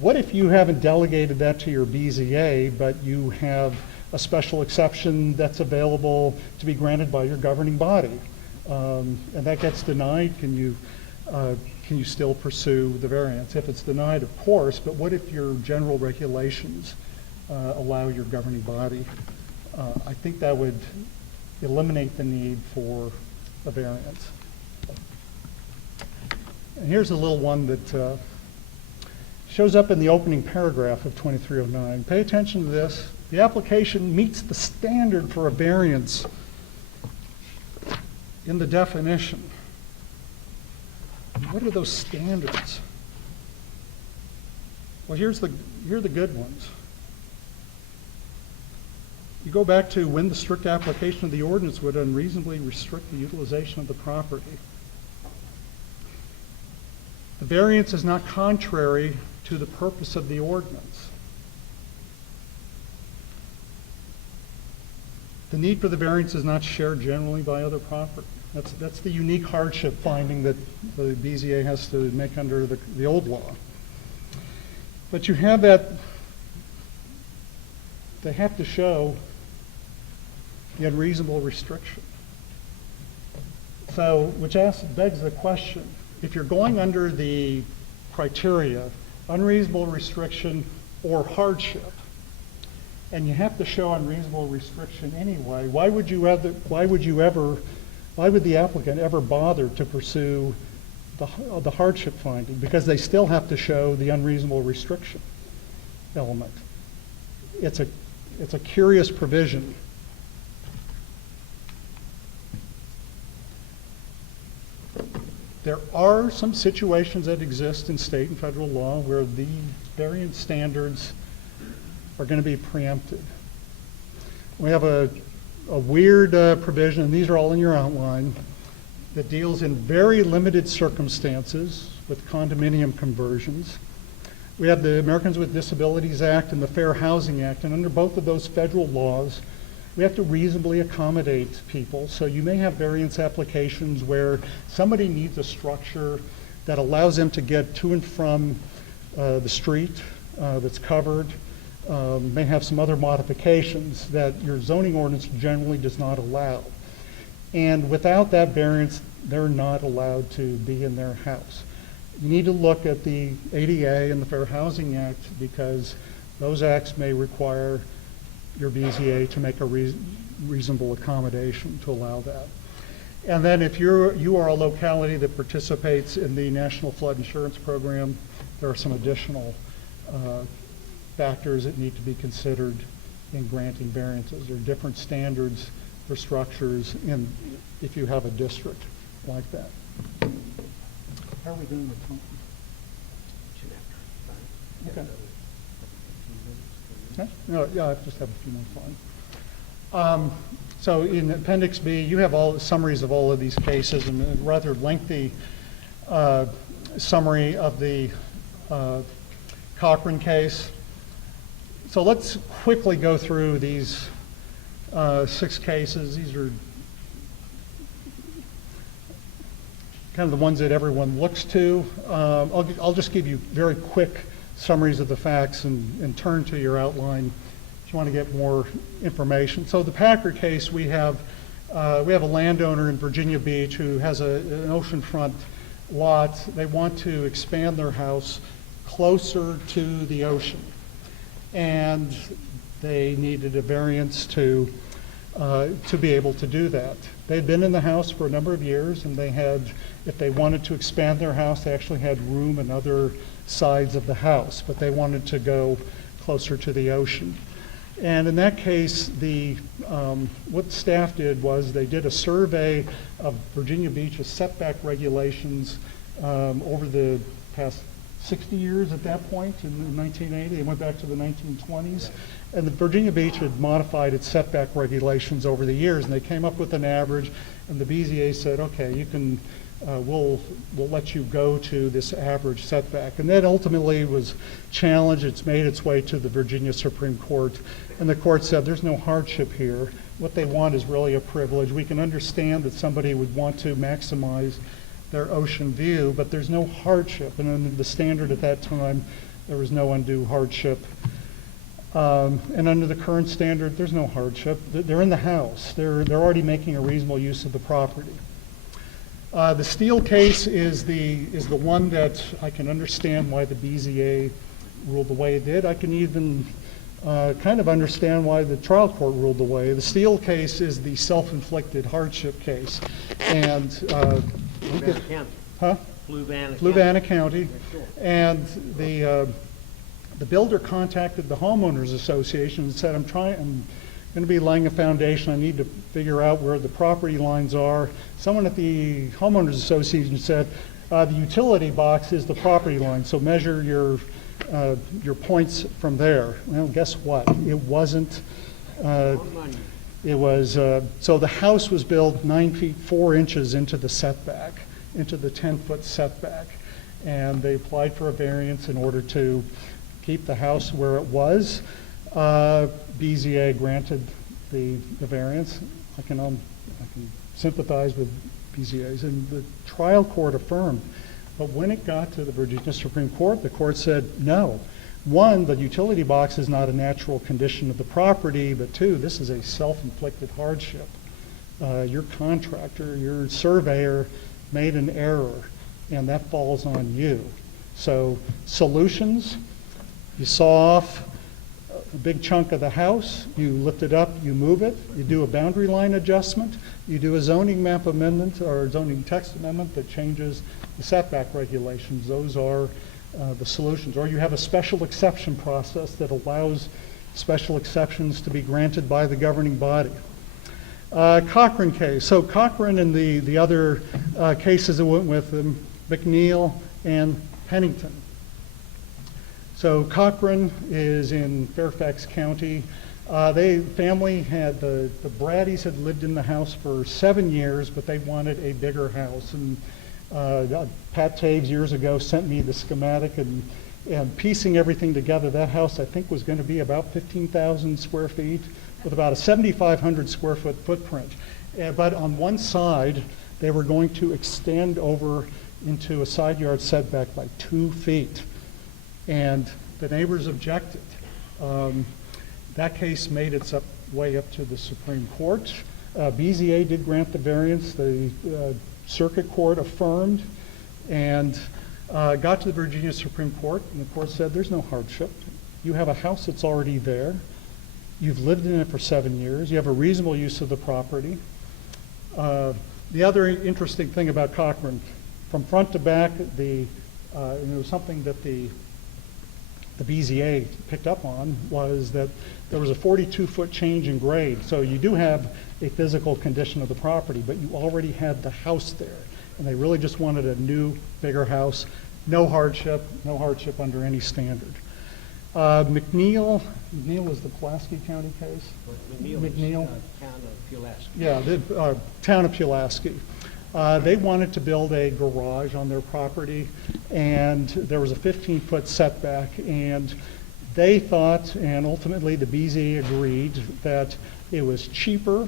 What if you haven't delegated that to your BZA, but you have a special exception that's available to be granted by your governing body, and that gets denied? Can you still pursue the variance? If it's denied, of course, but what if your general regulations allow your governing body? I think that would eliminate the need for a variance. And here's a little one that shows up in the opening paragraph of 2309. Pay attention to this. The application meets the standard for a variance in the definition. What are those standards? Well, here are the good ones. You go back to when the strict application of the ordinance would unreasonably restrict the utilization of the property. The variance is not contrary to the purpose of the ordinance. The need for the variance is not shared generally by other property. That's the unique hardship finding that the BZA has to make under the old law. But you have that, they have to show the unreasonable restriction. So, which begs the question, if you're going under the criteria, unreasonable restriction or hardship, and you have to show unreasonable restriction anyway, why would the applicant ever bother to pursue the hardship finding? Because they still have to show the unreasonable restriction element. It's a curious provision. There are some situations that exist in state and federal law where the variance standards are going to be preempted. We have a weird provision, and these are all in your outline, that deals in very limited circumstances with condominium conversions. We have the Americans with Disabilities Act and the Fair Housing Act, and under both of those federal laws, we have to reasonably accommodate people. So you may have variance applications where somebody needs a structure that allows them to get to and from the street that's covered, may have some other modifications that your zoning ordinance generally does not allow. And without that variance, they're not allowed to be in their house. You need to look at the ADA and the Fair Housing Act, because those acts may require your BZA to make a reasonable accommodation to allow that. And then if you are a locality that participates in the National Flood Insurance Program, there are some additional factors that need to be considered in granting variances. There are different standards for structures if you have a district like that. How are we doing with time? Okay. Okay. No, yeah, I just have a few more slides. So in Appendix B, you have all the summaries of all of these cases, and a rather lengthy summary of the Cochran case. So let's quickly go through these 6 cases. These are kind of the ones that everyone looks to. I'll just give you very quick summaries of the facts and turn to your outline if you want to get more information. So the Packer case, we have a landowner in Virginia Beach who has an oceanfront lot. They want to expand their house closer to the ocean. and they needed a variance to be able to do that. They'd been in the house for a number of years, and they had, if they wanted to expand their house, they actually had room in other sides of the house, but they wanted to go closer to the ocean. And in that case, what staff did was they did a survey of Virginia Beach's setback regulations over the past 60 years at that point in 1980. They went back to the 1920s. And the Virginia Beach had modified its setback regulations over the years, and they came up with an average, and the BZA said, okay, you can, we'll let you go to this average setback. And that ultimately was challenged. It's made its way to the Virginia Supreme Court, and the court said there's no hardship here. What they want is really a privilege. We can understand that somebody would want to maximize their ocean view, but there's no hardship. And under the standard at that time, there was no undue hardship. And under the current standard, there's no hardship. They're in the house. They're already making a reasonable use of the property. The Steele case is the one that I can understand why the BZA ruled the way it did. I can even kind of understand why the trial court ruled the way. The Steele case is the self-inflicted hardship case. And Fluvanna County. huh? Fluvanna County. And the builder contacted the homeowners association and said, I'm going to be laying a foundation. I need to figure out where the property lines are. Someone at the homeowners association said, the utility box is the property line, so measure your points from there. Well, guess what? It wasn't. It was, so the house was built 9 feet 4 inches into the setback, into the 10-foot setback. And they applied for a variance in order to keep the house where it was. BZA granted the variance. I can sympathize with BZAs, and the trial court affirmed. But when it got to the Virginia Supreme Court, the court said, no. One, the utility box is not a natural condition of the property, but two, this is a self-inflicted hardship. Your contractor, your surveyor made an error, and that falls on you. So solutions, you saw off a big chunk of the house, you lift it up, you move it, you do a boundary line adjustment, you do a zoning map amendment or zoning text amendment that changes the setback regulations. Those are the solutions. Or you have a special exception process that allows special exceptions to be granted by the governing body. Cochran case. So Cochran and the other cases that went with them, McNeil and Pennington. So Cochran is in Fairfax County. Family had, the Braddys had lived in the house for 7 years, but they wanted a bigger house. And Pat Taves years ago sent me the schematic, and piecing everything together, that house I think was going to be about 15,000 square feet with about a 7,500 square foot footprint. But on one side, they were going to extend over into a side yard setback by 2 feet. And the neighbors objected. That case made its way up to the Supreme Court. BZA did grant the variance. The Circuit Court affirmed and got to the Virginia Supreme Court, and the court said there's no hardship. You have a house that's already there. You've lived in it for 7 years. You have a reasonable use of the property. The other interesting thing about Cochran, from front to back, and it was something that the BZA picked up on, was that there was a 42-foot change in grade. So you do have a physical condition of the property, but you already had the house there. And they really just wanted a new, bigger house. No hardship under any standard. McNeil was the Pulaski County case? McNeil. Town of Pulaski. Yeah, the town of Pulaski. They wanted to build a garage on their property, and there was a 15-foot setback, and they thought, and ultimately the BZA agreed, that it was cheaper,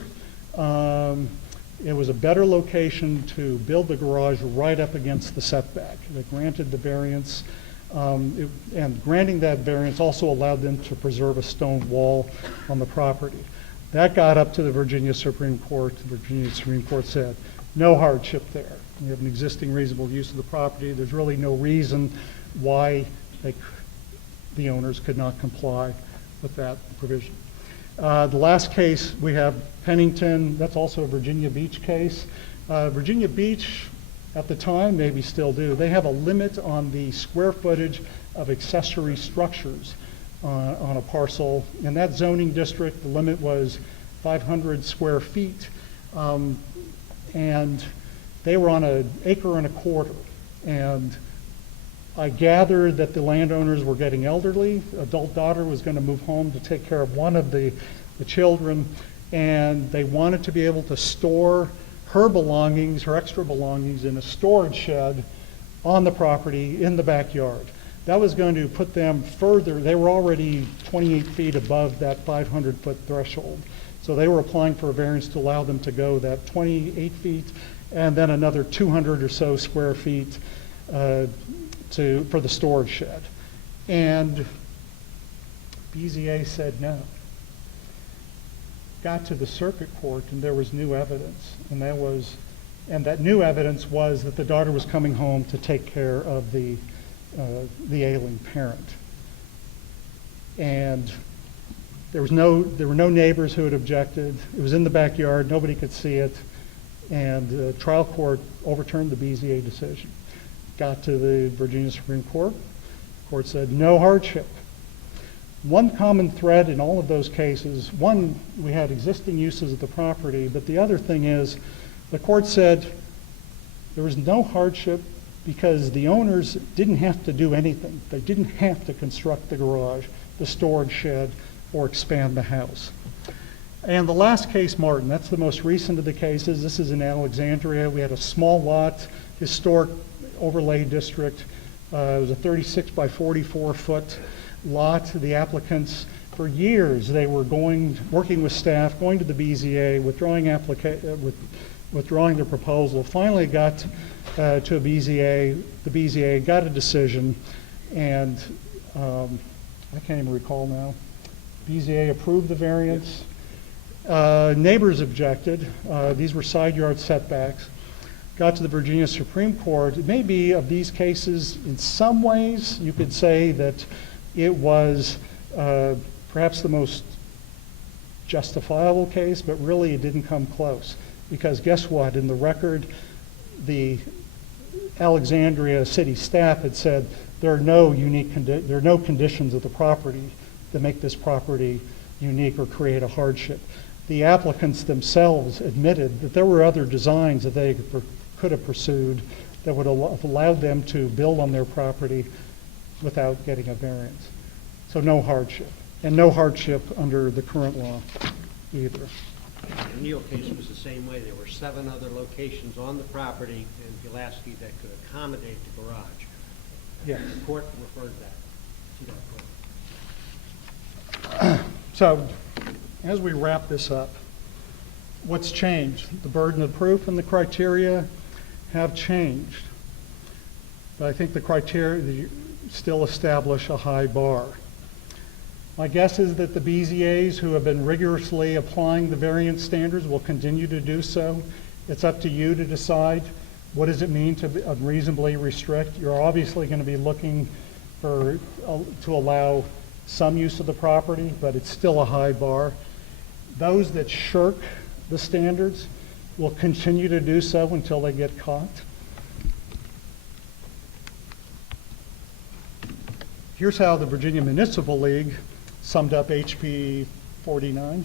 it was a better location to build the garage right up against the setback. They granted the variance, and granting that variance also allowed them to preserve a stone wall on the property. That got up to the Virginia Supreme Court. The Virginia Supreme Court said, no hardship there. We have an existing reasonable use of the property. There's really no reason why the owners could not comply with that provision. The last case, we have Pennington. That's also a Virginia Beach case. Virginia Beach, at the time, maybe still do, they have a limit on the square footage of accessory structures on a parcel. In that zoning district, the limit was 500 square feet. And they were on an acre and a quarter. And I gathered that the landowners were getting elderly. Adult daughter was going to move home to take care of one of the children, and they wanted to be able to store her belongings, her extra belongings, in a storage shed on the property in the backyard. That was going to put them further. They were already 28 feet above that 500-foot threshold. So they were applying for a variance to allow them to go that 28 feet and then another 200 or so square feet for the storage shed. And BZA said no. Got to the circuit court and there was new evidence, and that new evidence was that the daughter was coming home to take care of the ailing parent. And there were no neighbors who had objected. It was in the backyard, nobody could see it, and the trial court overturned the BZA decision. Got to the Virginia Supreme Court. The court said no hardship. One common thread in all of those cases, one, we had existing uses of the property, but the other thing is the court said there was no hardship because the owners didn't have to do anything. They didn't have to construct the garage, the storage shed, or expand the house. And the last case, Martin, that's the most recent of the cases. This is in Alexandria. We had a small lot, historic overlay district. It was a 36 by 44 foot lot. The applicants, for years, they were working with staff, going to the BZA, withdrawing their proposal. Finally got to a BZA. The BZA got a decision, and I can't even recall now. BZA approved the variance. Neighbors objected. These were side yard setbacks. Got to the Virginia Supreme Court. It may be of these cases, in some ways, you could say that it was perhaps the most justifiable case, but really it didn't come close. Because guess what? In the record, the Alexandria city staff had said there are no conditions of the property that make this property unique or create a hardship. The applicants themselves admitted that there were other designs that they could have pursued that would have allowed them to build on their property without getting a variance. So no hardship, and no hardship under the current law either. The Neal case was the same way. There were 7 other locations on the property in Pulaski that could accommodate the garage. Yes. The court referred that to that court. So as we wrap this up, what's changed? The burden of proof and the criteria have changed. But I think the criteria still establish a high bar. My guess is that the BZAs who have been rigorously applying the variance standards will continue to do so. It's up to you to decide what does it mean to unreasonably restrict. You're obviously going to be looking to allow some use of the property, but it's still a high bar. Those that shirk the standards will continue to do so until they get caught. Here's how the Virginia Municipal League summed up HB 49.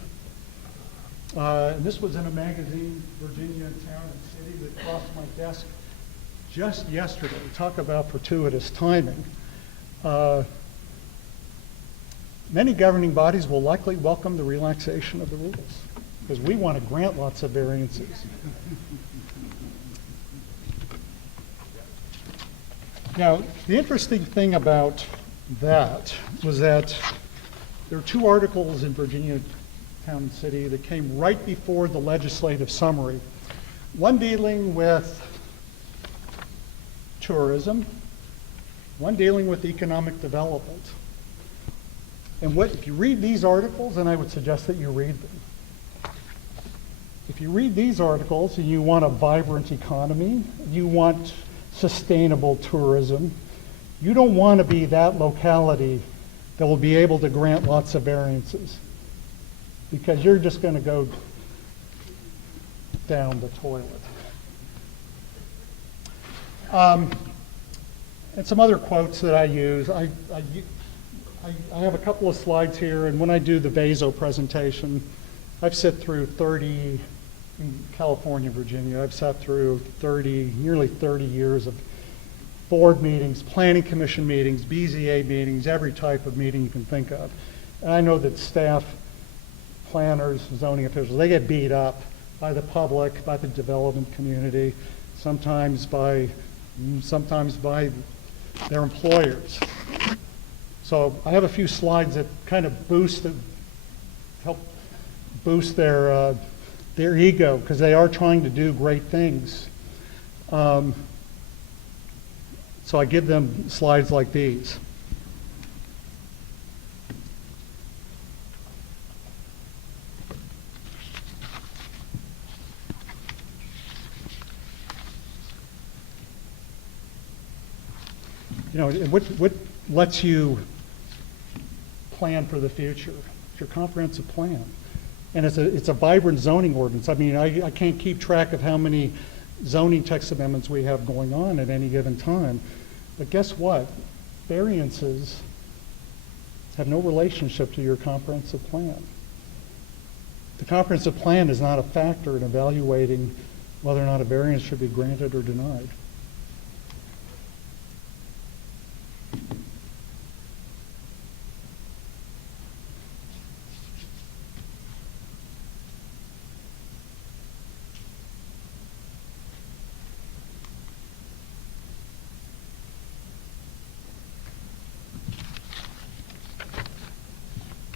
And this was in a magazine, Virginia Town and City, that crossed my desk just yesterday. Talk about fortuitous timing. Many governing bodies will likely welcome the relaxation of the rules because we want to grant lots of variances. Now, the interesting thing about that was that there are 2 articles in Virginia Town and City that came right before the legislative summary. One dealing with tourism, one dealing with economic development. And if you read these articles, and I would suggest that you read them. If you read these articles and you want a vibrant economy, you want sustainable tourism, you don't want to be that locality that will be able to grant lots of variances. Because you're just going to go down the toilet. And some other quotes that I use. I have a couple of slides here, and when I do the VASO presentation, I've sat through 30, in California, Virginia, I've sat through nearly 30 years of board meetings, planning commission meetings, BZA meetings, every type of meeting you can think of. And I know that staff, planners, zoning officials, they get beat up by the public, by the development community, sometimes by their employers. So I have a few slides that kind of help boost their ego, because they are trying to do great things. So I give them slides like these. You know, what lets you plan for the future? It's your comprehensive plan. And it's a vibrant zoning ordinance. I mean, I can't keep track of how many zoning text amendments we have going on at any given time. But guess what? Variances have no relationship to your comprehensive plan. The comprehensive plan is not a factor in evaluating whether or not a variance should be granted or denied.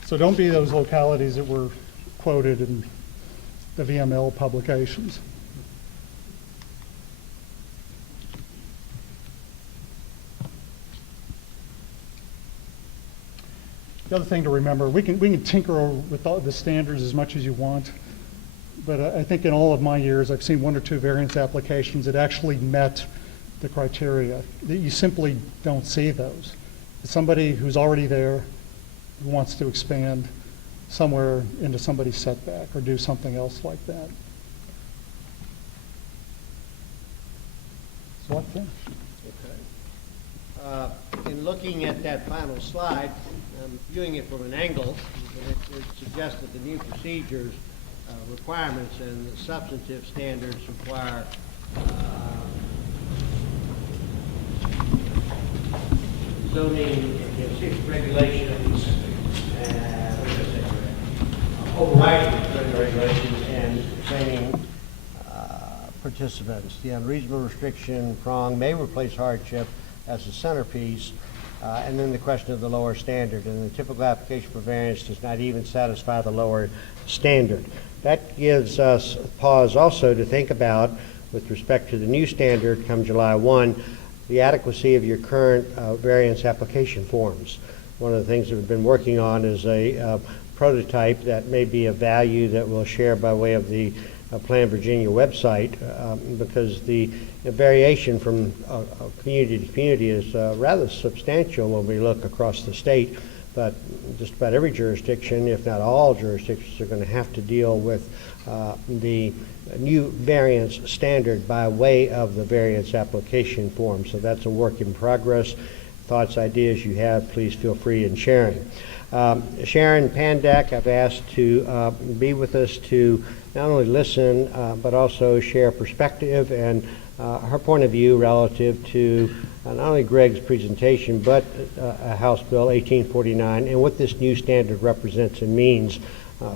So don't be those localities that were quoted in the VML publications. The other thing to remember, we can tinker with all the standards as much as you want, but I think in all of my years I've seen one or two variance applications that actually met the criteria. You simply don't see those. It's somebody who's already there, who wants to expand somewhere into somebody's setback or do something else like that. So what then? Okay. In looking at that final slide, viewing it from an angle, it suggests that the new procedures, requirements, and the substantive standards require zoning regulations and overriding regulations and training participants. The unreasonable restriction prong may replace hardship as a centerpiece, and then the question of the lower standard. And the typical application for variance does not even satisfy the lower standard. That gives us pause also to think about, with respect to the new standard come July 1, the adequacy of your current variance application forms. One of the things that we've been working on is a prototype that may be of value that we'll share by way of the Plan Virginia website, because the variation from community to community is rather substantial when we look across the state. But just about every jurisdiction, if not all jurisdictions, are going to have to deal with the new variance standard by way of the variance application form. So that's a work in progress. Thoughts, ideas you have, please feel free in sharing. Sharon Pandak, I've asked to be with us to not only listen, but also share perspective and her point of view relative to not only Greg's presentation, but House Bill 1849 and what this new standard represents and means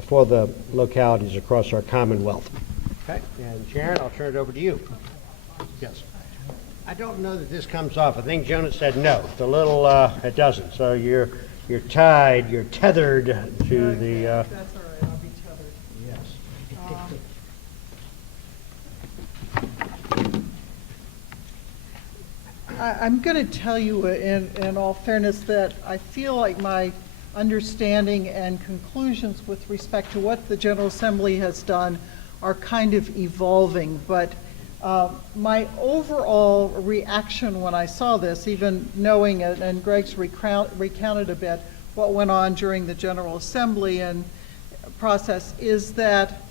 for the localities across our Commonwealth. Okay, and Sharon, I'll turn it over to you. Yes. I don't know that this comes off. I think Jonah said no. It's a little, it doesn't. So you're tied, you're tethered to the. That's all right. I'll be tethered. Yes. I'm going to tell you, in all fairness, that I feel like my understanding and conclusions with respect to what the General Assembly has done are kind of evolving. But my overall reaction when I saw this, even knowing it, and Greg's recounted a bit, what went on during the General Assembly and process is that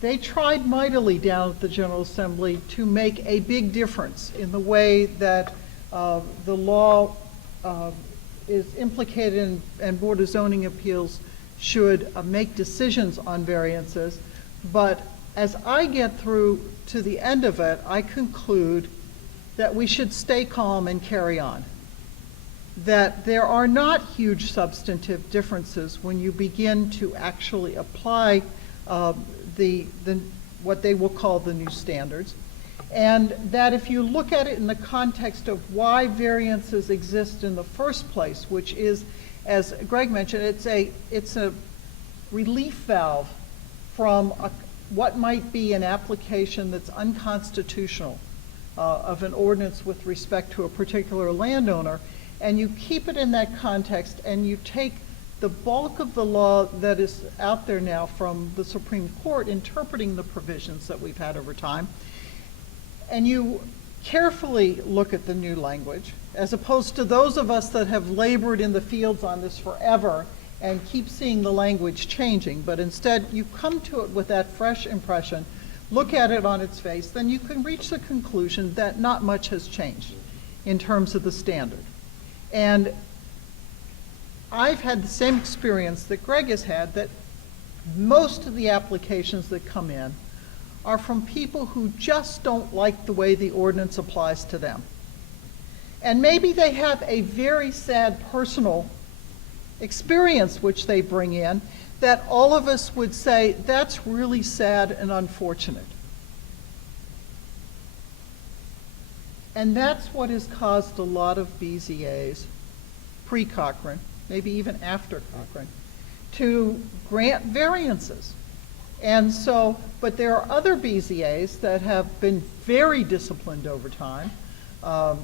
they tried mightily down at the General Assembly to make a big difference in the way that the law is implicated in, and Board of Zoning Appeals should make decisions on variances. But as I get through to the end of it, I conclude that we should stay calm and carry on. That there are not huge substantive differences when you begin to actually apply what they will call the new standards. And that if you look at it in the context of why variances exist in the first place, which is, as Greg mentioned, it's a relief valve from what might be an application that's unconstitutional of an ordinance with respect to a particular landowner, and you keep it in that context, and you take the bulk of the law that is out there now from the Supreme Court interpreting the provisions that we've had over time, and you carefully look at the new language, as opposed to those of us that have labored in the fields on this forever and keep seeing the language changing, but instead you come to it with that fresh impression, look at it on its face, then you can reach the conclusion that not much has changed in terms of the standard. And I've had the same experience that Greg has had, that most of the applications that come in are from people who just don't like the way the ordinance applies to them. And maybe they have a very sad personal experience which they bring in that all of us would say, that's really sad and unfortunate. And that's what has caused a lot of BZAs, pre-Cochran, maybe even after Cochran, to grant variances. And so, but there are other BZAs that have been very disciplined over time. I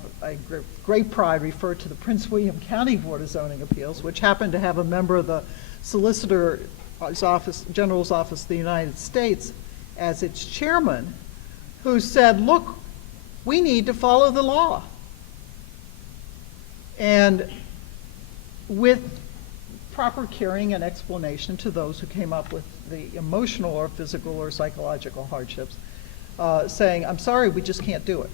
great pride refer to the Prince William County Board of Zoning Appeals, which happened to have a member of the Solicitor General's Office of the United States as its chairman, who said, look, we need to follow the law. And with proper caring and explanation to those who came up with the emotional or physical or psychological hardships, saying, I'm sorry, we just can't do it.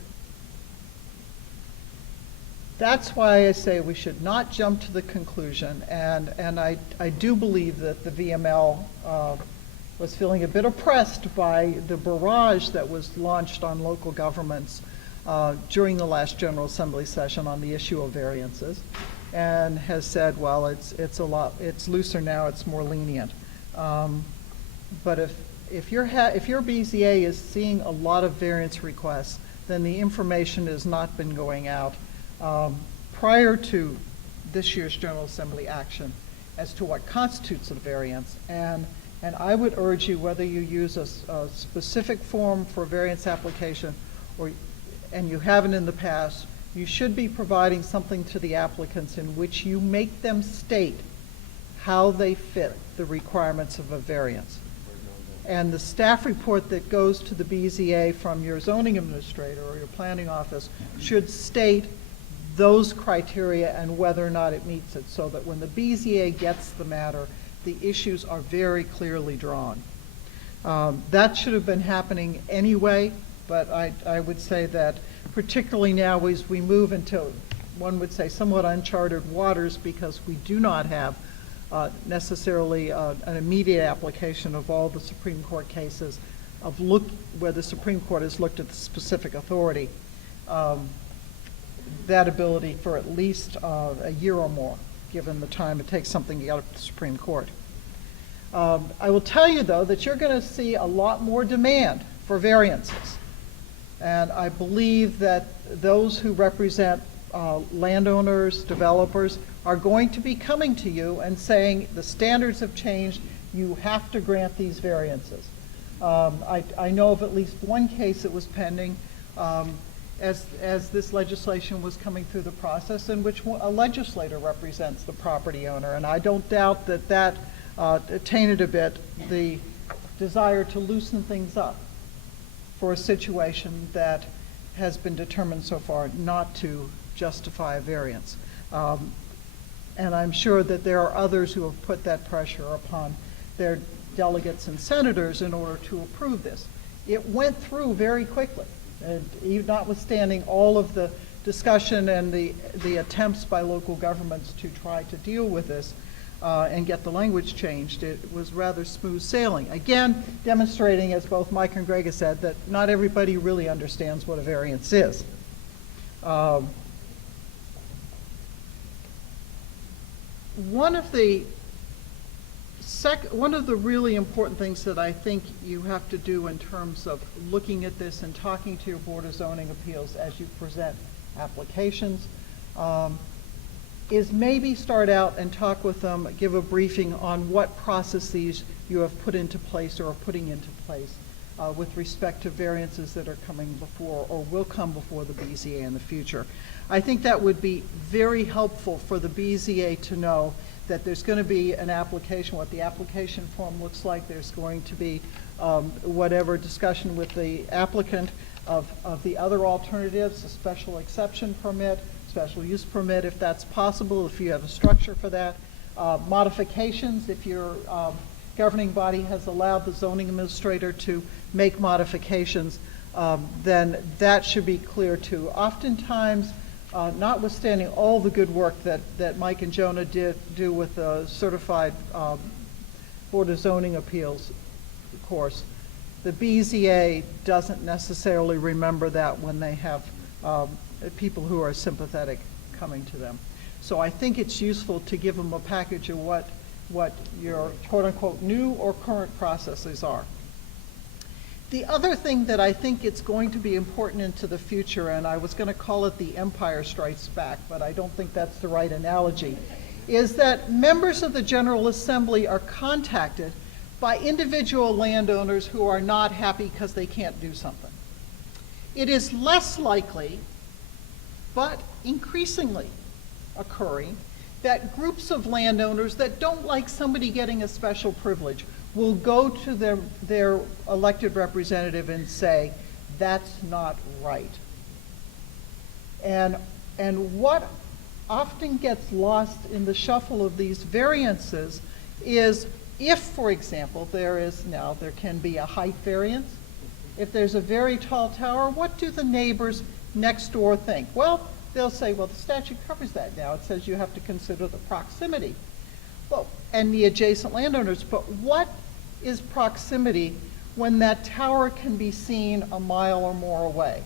That's why I say we should not jump to the conclusion, and I do believe that the VML was feeling a bit oppressed by the barrage that was launched on local governments during the last General Assembly session on the issue of variances, and has said, well, it's looser now, it's more lenient. But if your BZA is seeing a lot of variance requests, then the information has not been going out prior to this year's General Assembly action as to what constitutes a variance. And I would urge you, whether you use a specific form for variance application and you haven't in the past, you should be providing something to the applicants in which you make them state how they fit the requirements of a variance. And the staff report that goes to the BZA from your zoning administrator or your planning office should state those criteria and whether or not it meets it, so that when the BZA gets the matter, the issues are very clearly drawn. That should have been happening anyway, but I would say that particularly now as we move into, one would say, somewhat uncharted waters, because we do not have necessarily an immediate application of all the Supreme Court cases where the Supreme Court has looked at the specific authority, that ability for at least a year or more, given the time it takes something to get up to the Supreme Court. I will tell you, though, that you're going to see a lot more demand for variances. And I believe that those who represent landowners, developers, are going to be coming to you and saying, the standards have changed, you have to grant these variances. I know of at least one case that was pending as this legislation was coming through the process, in which a legislator represents the property owner. And I don't doubt that tainted a bit the desire to loosen things up for a situation that has been determined so far not to justify a variance. And I'm sure that there are others who have put that pressure upon their delegates and senators in order to approve this. It went through very quickly, and notwithstanding all of the discussion and the attempts by local governments to try to deal with this and get the language changed, it was rather smooth sailing. Again, demonstrating, as both Mike and Greg have said, that not everybody really understands what a variance is. One of the really important things that I think you have to do in terms of looking at this and talking to your Board of Zoning Appeals as you present applications is maybe start out and talk with them, give a briefing on what processes you have put into place or are putting into place with respect to variances that are coming before or will come before the BZA in the future. I think that would be very helpful for the BZA to know that there's going to be an application, what the application form looks like. There's going to be whatever discussion with the applicant of the other alternatives, a special exception permit, special use permit if that's possible, if you have a structure for that. Modifications, if your governing body has allowed the zoning administrator to make modifications, then that should be clear too. Oftentimes, notwithstanding all the good work that Mike and Jonah do with the certified Board of Zoning Appeals course, the BZA doesn't necessarily remember that when they have people who are sympathetic coming to them. So I think it's useful to give them a package of what your quote-unquote new or current processes are. The other thing that I think it's going to be important into the future, and I was going to call it the Empire Strikes Back, but I don't think that's the right analogy, is that members of the General Assembly are contacted by individual landowners who are not happy because they can't do something. It is less likely, but increasingly occurring, that groups of landowners that don't like somebody getting a special privilege will go to their elected representative and say, that's not right. And what often gets lost in the shuffle of these variances is if, for example, there can be a height variance. If there's a very tall tower, what do the neighbors next door think? Well, they'll say, well, the statute covers that now. It says you have to consider the proximity. Well, and the adjacent landowners, but what is proximity when that tower can be seen a mile or more away?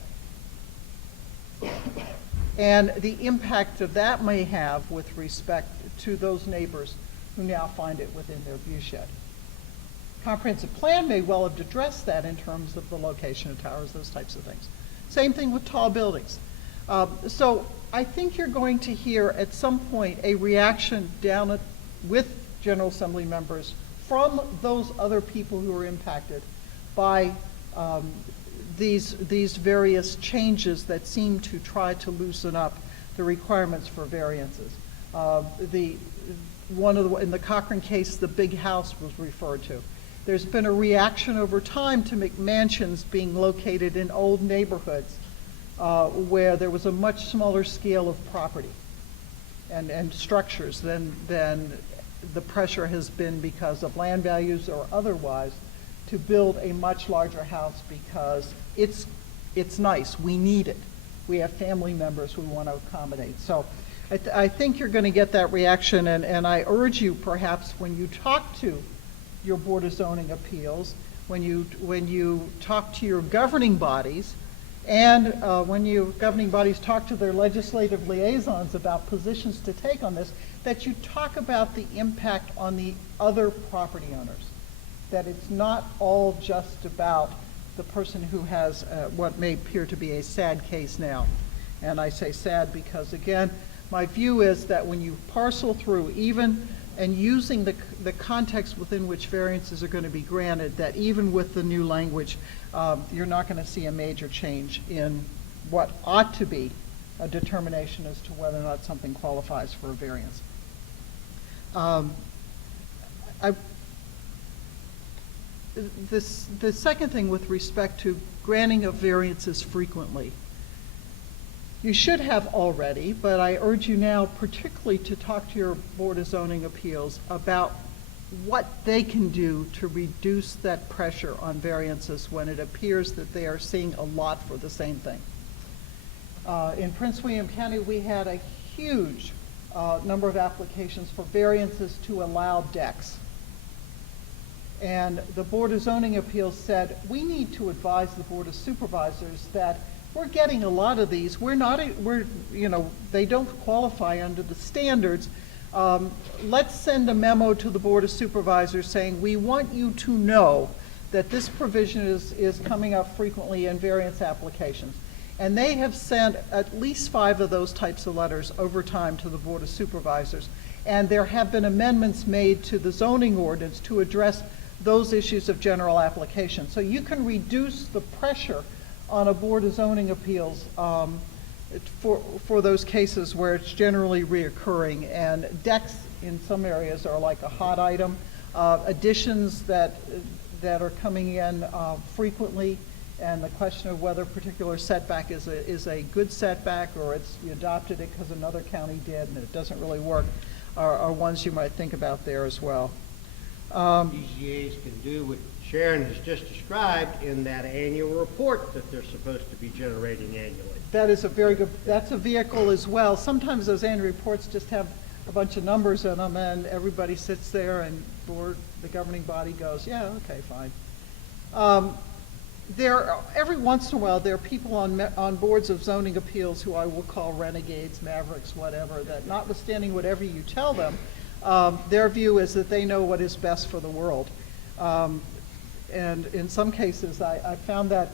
And the impact of that may have with respect to those neighbors who now find it within their viewshed. Comprehensive plan may well have addressed that in terms of the location of towers, those types of things. Same thing with tall buildings. So I think you're going to hear at some point a reaction with General Assembly members from those other people who are impacted by these various changes that seem to try to loosen up the requirements for variances. In the Cochran case, the big house was referred to. There's been a reaction over time to McMansions being located in old neighborhoods where there was a much smaller scale of property and structures than the pressure has been because of land values or otherwise to build a much larger house because it's nice. We need it. We have family members we want to accommodate. So I think you're going to get that reaction, and I urge you perhaps when you talk to your Board of Zoning Appeals, when you talk to your governing bodies, and when your governing bodies talk to their legislative liaisons about positions to take on this, that you talk about the impact on the other property owners, that it's not all just about the person who has what may appear to be a sad case now. And I say sad because, again, my view is that when you parcel through even and using the context within which variances are going to be granted, that even with the new language, you're not going to see a major change in what ought to be a determination as to whether or not something qualifies for a variance. The second thing with respect to granting of variances frequently, You should have already, but I urge you now particularly to talk to your Board of Zoning Appeals about what they can do to reduce that pressure on variances when it appears that they are seeing a lot for the same thing. In Prince William County, we had a huge number of applications for variances to allow decks. And the Board of Zoning Appeals said, we need to advise the Board of Supervisors that we're getting a lot of these. They don't qualify under the standards. Let's send a memo to the Board of Supervisors saying, we want you to know that this provision is coming up frequently in variance applications. And they have sent at least 5 of those types of letters over time to the Board of Supervisors. And there have been amendments made to the zoning ordinance to address those issues of general application. So you can reduce the pressure on a Board of Zoning Appeals for those cases where it's generally reoccurring. And decks in some areas are like a hot item. Additions that are coming in frequently, and the question of whether a particular setback is a good setback or you adopted it because another county did and it doesn't really work are ones you might think about there as well. BZAs can do what Sharon has just described in that annual report that they're supposed to be generating annually. That is a very good, that's a vehicle as well. Sometimes those annual reports just have a bunch of numbers in them and everybody sits there and the governing body goes, yeah, okay, fine. Every once in a while, there are people on boards of zoning appeals who I will call renegades, mavericks, whatever, that notwithstanding whatever you tell them, their view is that they know what is best for the world. And in some cases, I found that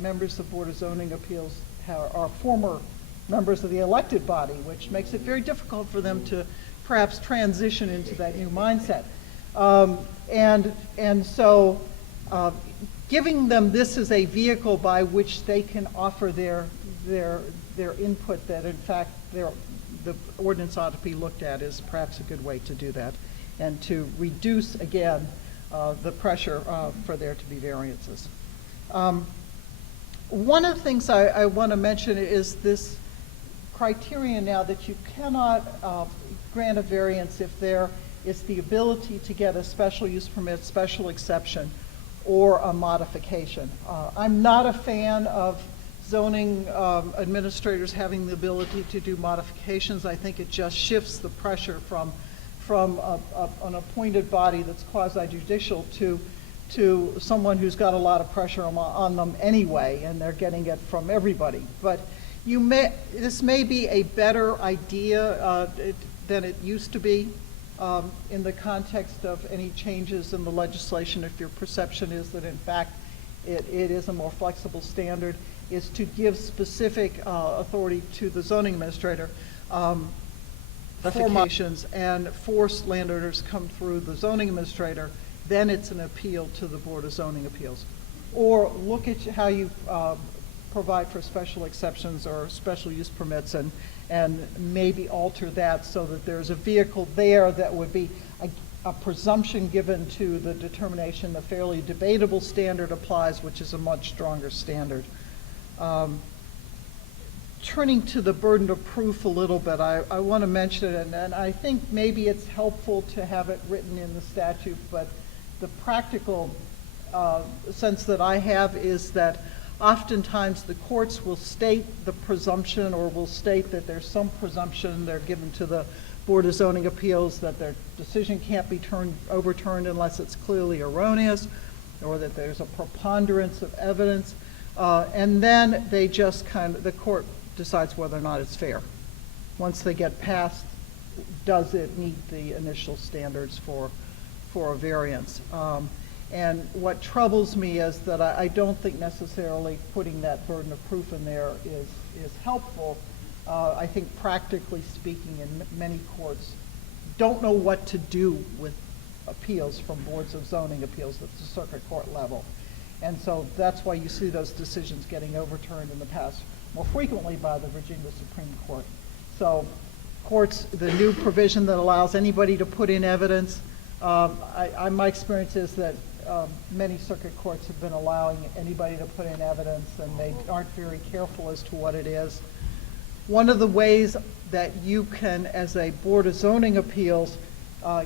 members of the Board of Zoning Appeals are former members of the elected body, which makes it very difficult for them to perhaps transition into that new mindset. And so giving them this as a vehicle by which they can offer their input that in fact the ordinance ought to be looked at is perhaps a good way to do that and to reduce again the pressure for there to be variances. One of the things I want to mention is this criterion now that you cannot grant a variance if there is the ability to get a special use permit, special exception, or a modification. I'm not a fan of zoning administrators having the ability to do modifications. I think it just shifts the pressure from an appointed body that's quasi-judicial to someone who's got a lot of pressure on them anyway, and they're getting it from everybody. But this may be a better idea than it used to be in the context of any changes in the legislation. If your perception is that in fact it is a more flexible standard, is to give specific authority to the zoning administrator modifications and force landowners come through the zoning administrator, then it's an appeal to the Board of Zoning Appeals. Or look at how you provide for special exceptions or special use permits and maybe alter that so that there's a vehicle there that would be a presumption given to the determination the fairly debatable standard applies, which is a much stronger standard. Turning to the burden of proof a little bit, I want to mention it, and I think maybe it's helpful to have it written in the statute, but the practical sense that I have is that oftentimes the courts will state the presumption or will state that there's some presumption they're given to the Board of Zoning Appeals that their decision can't be overturned unless it's clearly erroneous, or that there's a preponderance of evidence, and then they just the court decides whether or not it's fair. Once they get past, does it meet the initial standards for a variance? And what troubles me is that I don't think necessarily putting that burden of proof in there is helpful. I think practically speaking, in many courts don't know what to do with appeals from boards of zoning appeals at the circuit court level. And so that's why you see those decisions getting overturned in the past more frequently by the Virginia Supreme Court. So courts, the new provision that allows anybody to put in evidence, my experience is that many circuit courts have been allowing anybody to put in evidence, and they aren't very careful as to what it is. One of the ways that you can, as a Board of Zoning Appeals,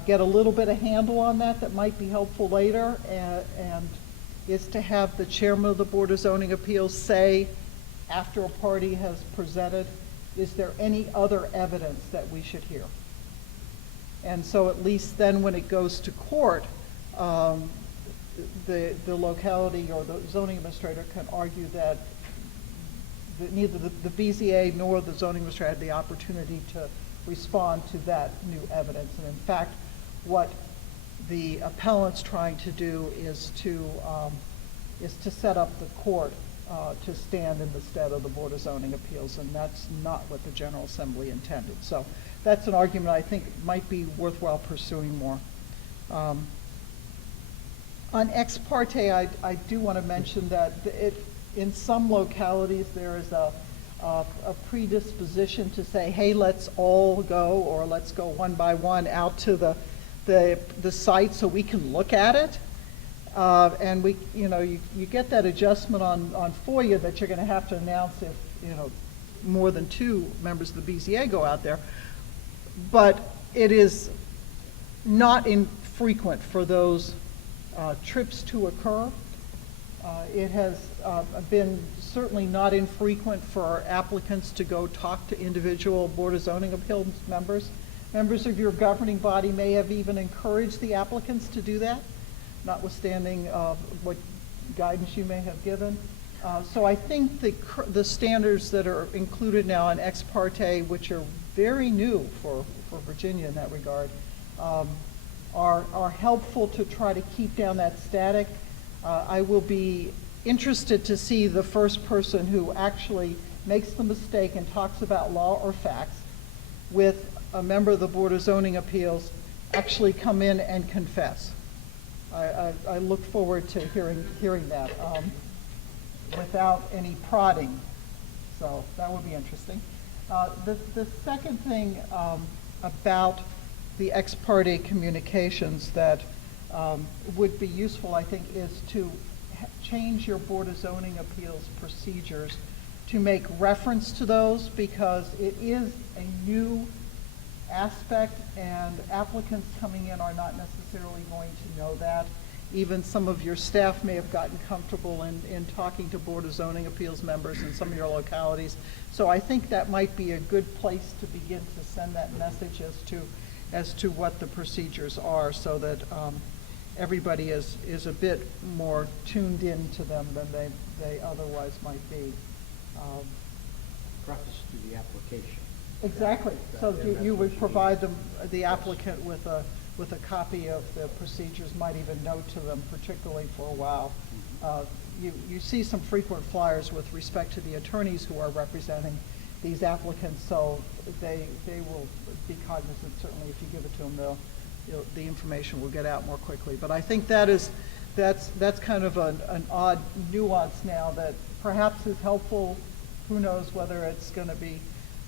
get a little bit of handle on that might be helpful later, and is to have the chairman of the Board of Zoning Appeals say, after a party has presented, is there any other evidence that we should hear? And so at least then when it goes to court, the locality or the zoning administrator can argue that neither the BZA nor the zoning administrator had the opportunity to respond to that new evidence. And in fact, what the appellant's trying to do is to set up the court to stand in the stead of the Board of Zoning Appeals, and that's not what the General Assembly intended. So that's an argument I think might be worthwhile pursuing more. On ex parte, I do want to mention that in some localities there is a predisposition to say, hey, let's all go, or let's go one by one out to the site so we can look at it. And you get that adjustment on FOIA that you're going to have to announce if more than 2 members of the BZA go out there. But it is not infrequent for those trips to occur. It has been certainly not infrequent for applicants to go talk to individual Board of Zoning Appeals members. Members of your governing body may have even encouraged the applicants to do that, notwithstanding what guidance you may have given. So I think the standards that are included now in ex parte, which are very new for Virginia in that regard, are helpful to try to keep down that static. I will be interested to see the first person who actually makes the mistake and talks about law or facts with a member of the Board of Zoning Appeals actually come in and confess. I look forward to hearing that without any prodding. So that would be interesting. The second thing about the ex parte communications that would be useful, I think, is to change your Board of Zoning Appeals procedures to make reference to those, because it is a new aspect and applicants coming in are not necessarily going to know that. Even some of your staff may have gotten comfortable in talking to Board of Zoning Appeals members in some of your localities. So I think that might be a good place to begin to send that message as to what the procedures are, so that everybody is a bit more tuned in to them than they otherwise might be. Preface to the application. Exactly. So you would provide the applicant with a copy of the procedures, might even note to them, particularly for a while. You see some frequent flyers with respect to the attorneys who are representing these applicants, so they will be cognizant. Certainly, if you give it to them, the information will get out more quickly. But I think that's kind of an odd nuance now that perhaps is helpful. Who knows whether it's going to be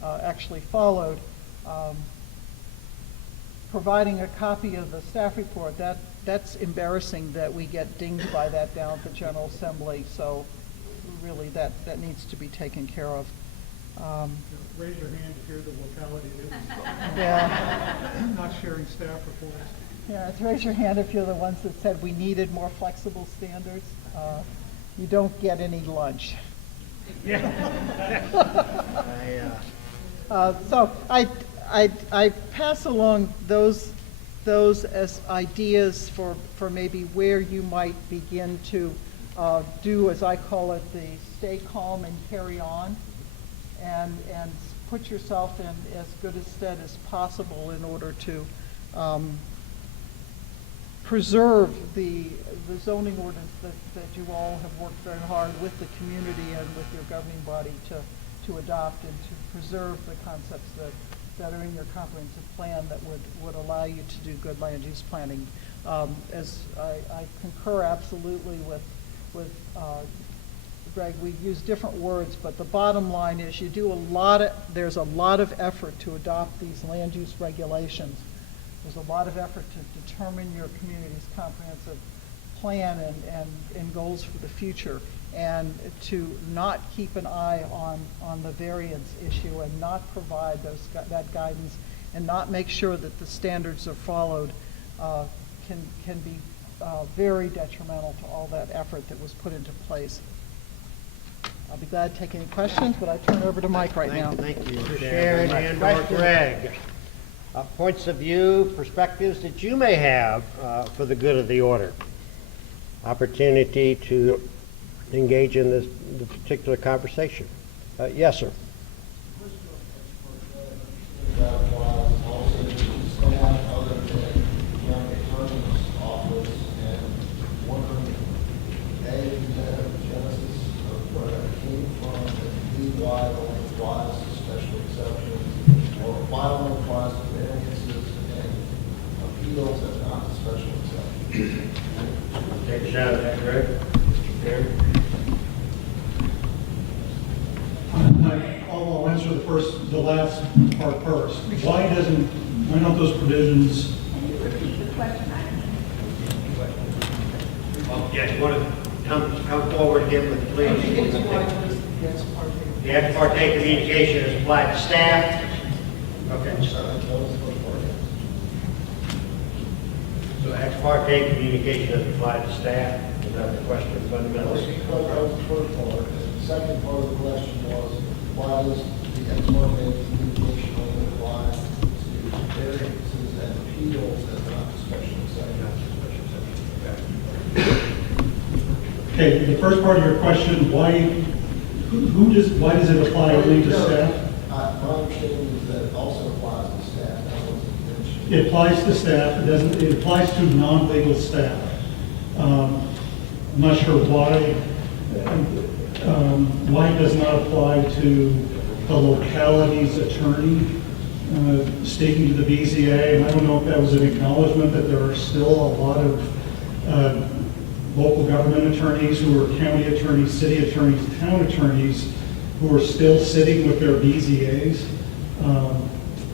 actually followed. Providing a copy of the staff report, that's embarrassing that we get dinged by that down at the General Assembly. So really that needs to be taken care of. Raise your hand if you're the locality that Yeah. is not sharing staff reports. Yeah, raise your hand if you're the ones that said we needed more flexible standards. You don't get any lunch. So I pass along those as ideas for maybe where you might begin to do, as I call it, the stay calm and carry on, and put yourself in as good a stead as possible in order to preserve the zoning ordinance that you all have worked very hard with the community and with your governing body to adopt, and to preserve the concepts that are in your comprehensive plan that would allow you to do good land use planning. As I concur absolutely with Greg, we use different words, but the bottom line is there's a lot of effort to adopt these land use regulations. There's a lot of effort to determine your community's comprehensive plan and goals for the future. and to not keep an eye on the variance issue and not provide that guidance and not make sure that the standards are followed can be very detrimental to all that effort that was put into place. I'll be glad to take any questions, but I turn it over to Mike right now. Thank you, Sharon and or Greg. Points of view, perspectives that you may have for the good of the order. Opportunity to engage in the particular conversation. Yes, sir. Why it only applies to special exceptions, or why it only applies to variances and appeals and not to special exceptions. Take a shot at that, Greg. I'll answer the last part first. Why don't those provisions? Yes, you want to come forward again, please. The ex parte communication is applied to staff. Okay. So ex parte communication is applied to staff. Is that the question fundamentally? That was the first part. The second part of the question was, why does the ex parte communication only apply to variances and appeals and not to special exceptions? Okay, the first part of your question, why does it apply only to staff? My understanding is that it also applies to staff. That wasn't mentioned. It applies to staff. It applies to non-legal staff. I'm not sure why it does not apply to the locality's attorney speaking to the BZA. And I don't know if that was an acknowledgement that there are still a lot of local government attorneys who are county attorneys, city attorneys, town attorneys who are still sitting with their BZAs.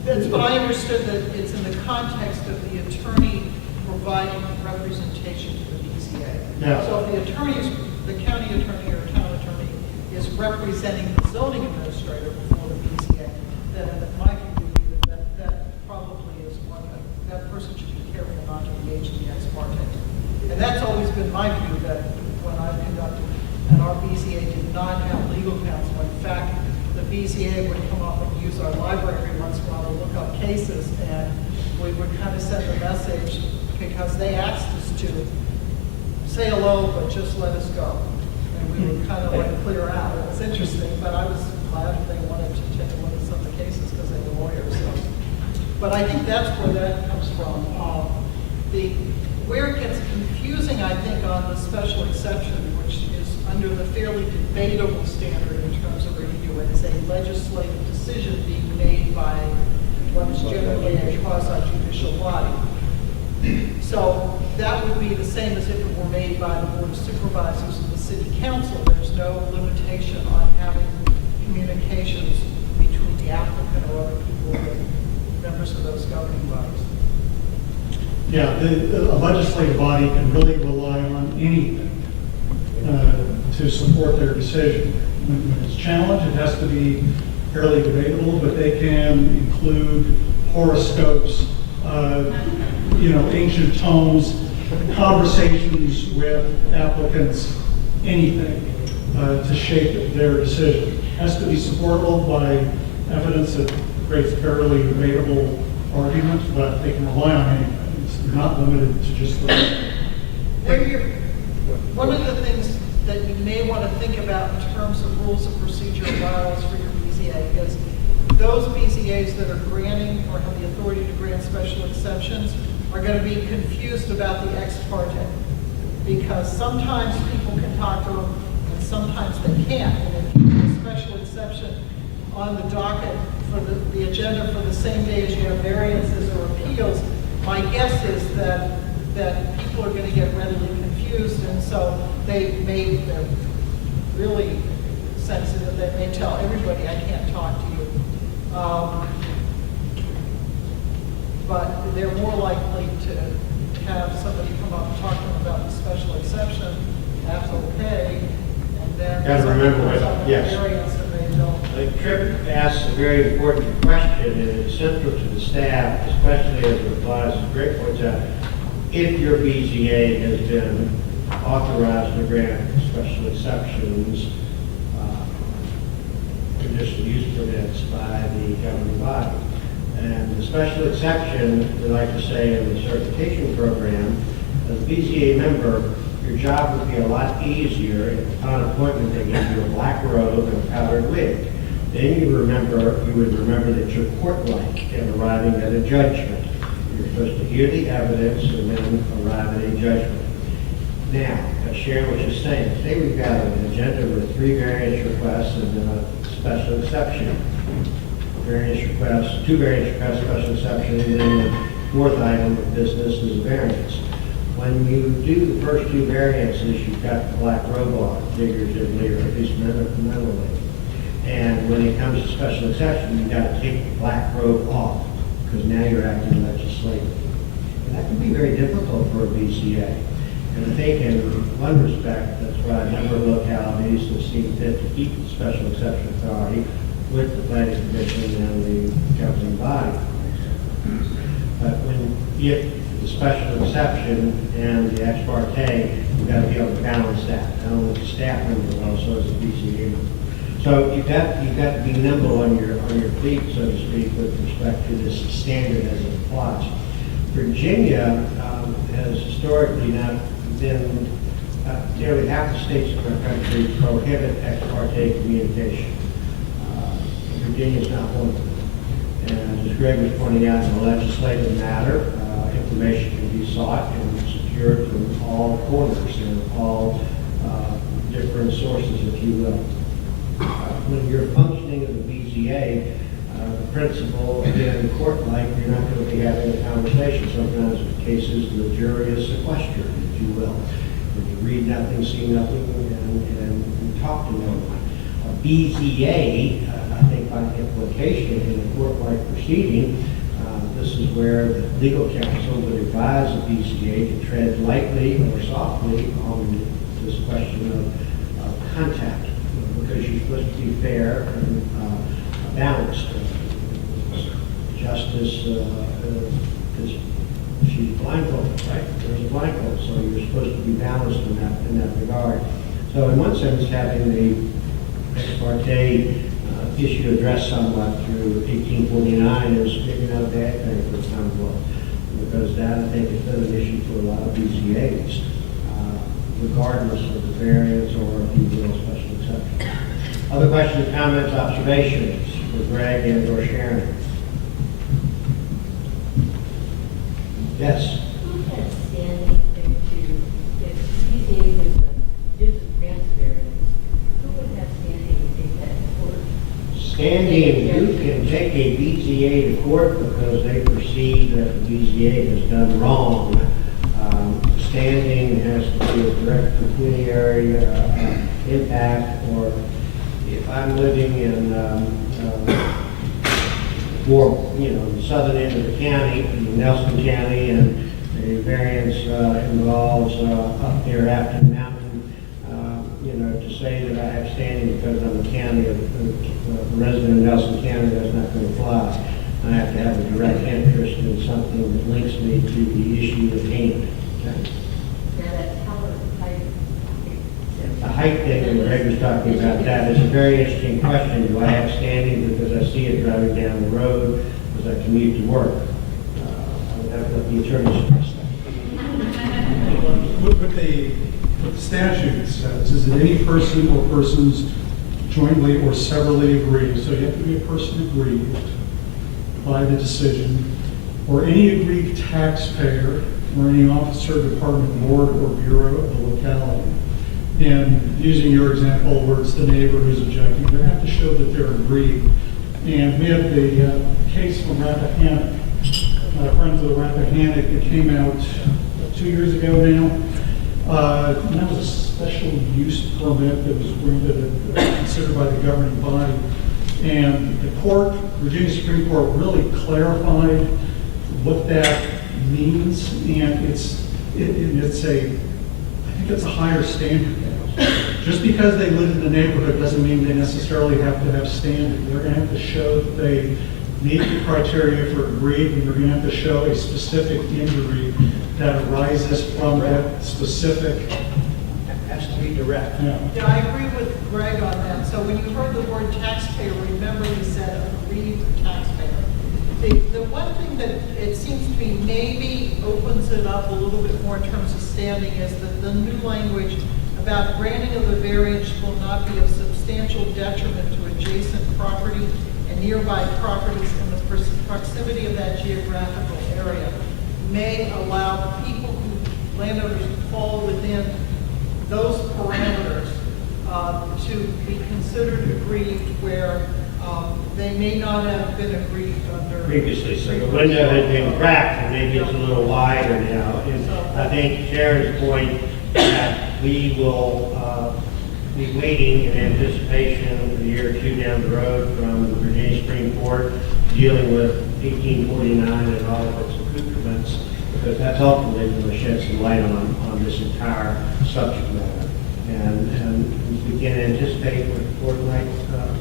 That's what I understood, that it's in the context of the attorney providing representation to the BZA. Yeah. So if the county attorney or town attorney is representing the zoning administrator before the BZA, then my view would be that probably is one that person should be careful not to engage in the ex parte. And that's always been my view, that when I've conducted, and our BZA did not have legal counsel. In fact, the BZA would come up and use our library once in a while to look up cases, and we would kind of send a message, because they asked us to say hello, but just let us go. And we would kind of like clear out. It was interesting, but I was glad they wanted to take a look at some of the cases because they were lawyers. So. But I think that's where that comes from. Where it gets confusing, I think, on the special exception, which is under the fairly debatable standard in terms of review, it is a legislative decision being made by what is generally a quasi-judicial body. So that would be the same as if it were made by the Board of Supervisors of the City Council. There's no limitation on having communications between the applicant or other people, members of those governing bodies. Yeah, a legislative body can really rely on anything to support their decision. When it's challenged, it has to be fairly debatable, but they can include horoscopes, ancient tomes, conversations with applicants, anything to shape their decision. It has to be supportable by evidence that creates fairly debatable arguments, but they can rely on anything. It's not limited to just the... One of the things that you may want to think about in terms of rules of procedure and bylaws for your BZA is those BZAs that are granting or have the authority to grant special exceptions are going to be confused about the ex parte, because sometimes people can talk to them and sometimes they can't. And if you have a special exception on the docket for the agenda for the same day as you have variances or appeals, my guess is that people are going to get readily confused, and so they're really sensitive. They may tell everybody, I can't talk to you. But they're more likely to have somebody come up and talk to them about the special exception. That's okay. And then Gotta remember what- something comes up yes. with variance and they don't. I think Tripp asks a very important question, and it's central to the staff, especially as it applies to Greg points out. If your BZA has been authorized to grant special exceptions, conditional use permits by the governing body. And the special exception, we like to say in the certification program, as a BZA member, your job would be a lot easier if upon appointment they give you a black robe and a powdered wig. Then you would remember that you're court-like in arriving at a judgment. You're supposed to hear the evidence and then arrive at a judgment. Now, Sharon was just saying, today we've got an agenda with 3 variance requests and a special exception. Variance requests, 2 variance requests, special exception, and then the 4th item of business is a variance. When you do the first 2 variances, you've got the black robe on, figuratively, or at least mentally. And when it comes to special exception, you've got to take the black robe off, because now you're acting legislatively. And that can be very difficult for a BCA. And I think in one respect, that's why a number of localities have seen fit to keep the special exception authority with the planning commission and the governing body. But when you get the special exception and the ex parte, you've got to be able to balance that, not only as a staff member, but also as a BCA member. So you've got to be nimble on your feet, so to speak, with respect to this standard as it applies. Virginia has historically not been, nearly half the states in our country prohibit ex parte communication. Virginia's not one of them. And as Greg was pointing out, in a legislative matter, information can be sought and secured from all corners and all different sources, if you will. When you're functioning as a BZA, the principle, again, court-like, you're not going to be having a conversation. Sometimes in cases, the jury is sequestered, if you will. You read nothing, see nothing, and talk to no one. A BZA, I think by implication in a court-like proceeding, this is where the legal counsel would advise a BZA to tread lightly or softly on this question of contact, because you're supposed to be fair and balanced. Justice she's blindfolded, right? There's a blindfold, so you're supposed to be balanced in that regard. So in one sense, having the ex parte issue addressed somewhat through 1849 is maybe not a bad thing for the town of law, because that, I think, has been an issue for a lot of BZAs, regardless of the variance or, if you will, special exception. Other questions, comments, observations for Greg and or Sharon? Yes? Who has standing if BZA gives a grant variance, who would have standing to take that to court? Standing, you can take a BZA to court because they perceive that the BZA has done wrong. Standing has to be a direct pecuniary impact, or if I'm living in the southern end of the county, in Nelson County, and the variance involves up there Afton Mountain, to say that I have standing because I'm a resident of Nelson County, that's not going to fly. I have to have a direct interest in something that links me to the issue at hand. Okay? Now that tower height. The height thing that Greg was talking about, that is a very interesting question. Do I have standing because I see it driving down the road, because I commute to work? I would have to let the attorney address that. What the statute says is that any person or persons jointly or severally aggrieved, so you have to be a person aggrieved by the decision, or any aggrieved taxpayer, or any officer, department, board, or bureau of the locality. And using your example where it's the neighbor who's objecting, they have to show that they're aggrieved. And we have the case from Rappahannock, Friends of the Rappahannock, that came out 2 years ago now. And that was a special use permit that was granted, considered by the governing body. And the court, Virginia Supreme Court, really clarified what that means. And I think it's a higher standard now. Just because they live in the neighborhood doesn't mean they necessarily have to have standing. They're going to have to show that they meet the criteria for agreed, and they're going to have to show a specific injury that arises from that specific. Has to be direct. Yeah. Yeah, I agree with Greg on that. So when you heard the word taxpayer, remember he said aggrieved taxpayer. The one thing that it seems to me maybe opens it up a little bit more in terms of standing is that the new language about granting of the variance will not be of substantial detriment to adjacent property and nearby properties in the proximity of that geographical area may allow people who, landowners who fall within those parameters to be considered aggrieved where they may not have been aggrieved under. Previously, so the window had been cracked, and maybe it's a little wider now. And I think Sharon's point that we will be waiting in anticipation a year or two down the road from the Virginia Supreme Court dealing with 1849 and all of its accoutrements, because that's ultimately going to shed some light on this entire subject matter. And we can anticipate what the court might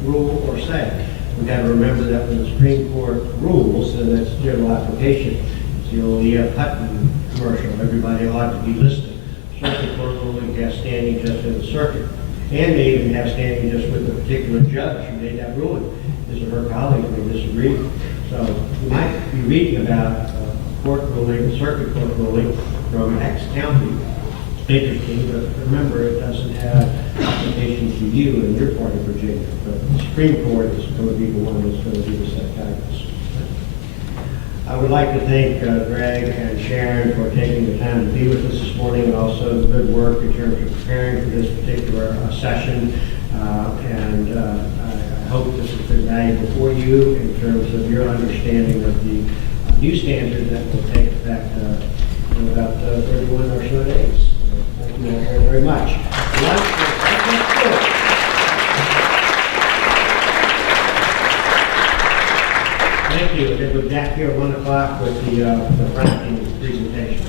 rule or say. We've got to remember that when the Supreme Court rules, and that's general application, it's the old E.F. Hutton commercial, everybody ought to be listening. Circuit court ruling has standing just in the circuit, and may even have standing just with the particular judge who made that ruling. His or her colleagues may disagree. So we might be reading about a court ruling, a circuit court ruling from X county. Interesting, but remember, it doesn't have application to you in your part of Virginia. But the Supreme Court is going to be the one that's going to give us that guidance. I would like to thank Greg and Sharon for taking the time to be with us this morning, and also the good work in terms of preparing for this particular session. I hope this has been valuable for you in terms of your understanding of the new standard that will take effect in about 31 or so days. Thank you all very, very much. Thank you. And then we're back here at 1 o'clock with the fracking presentation.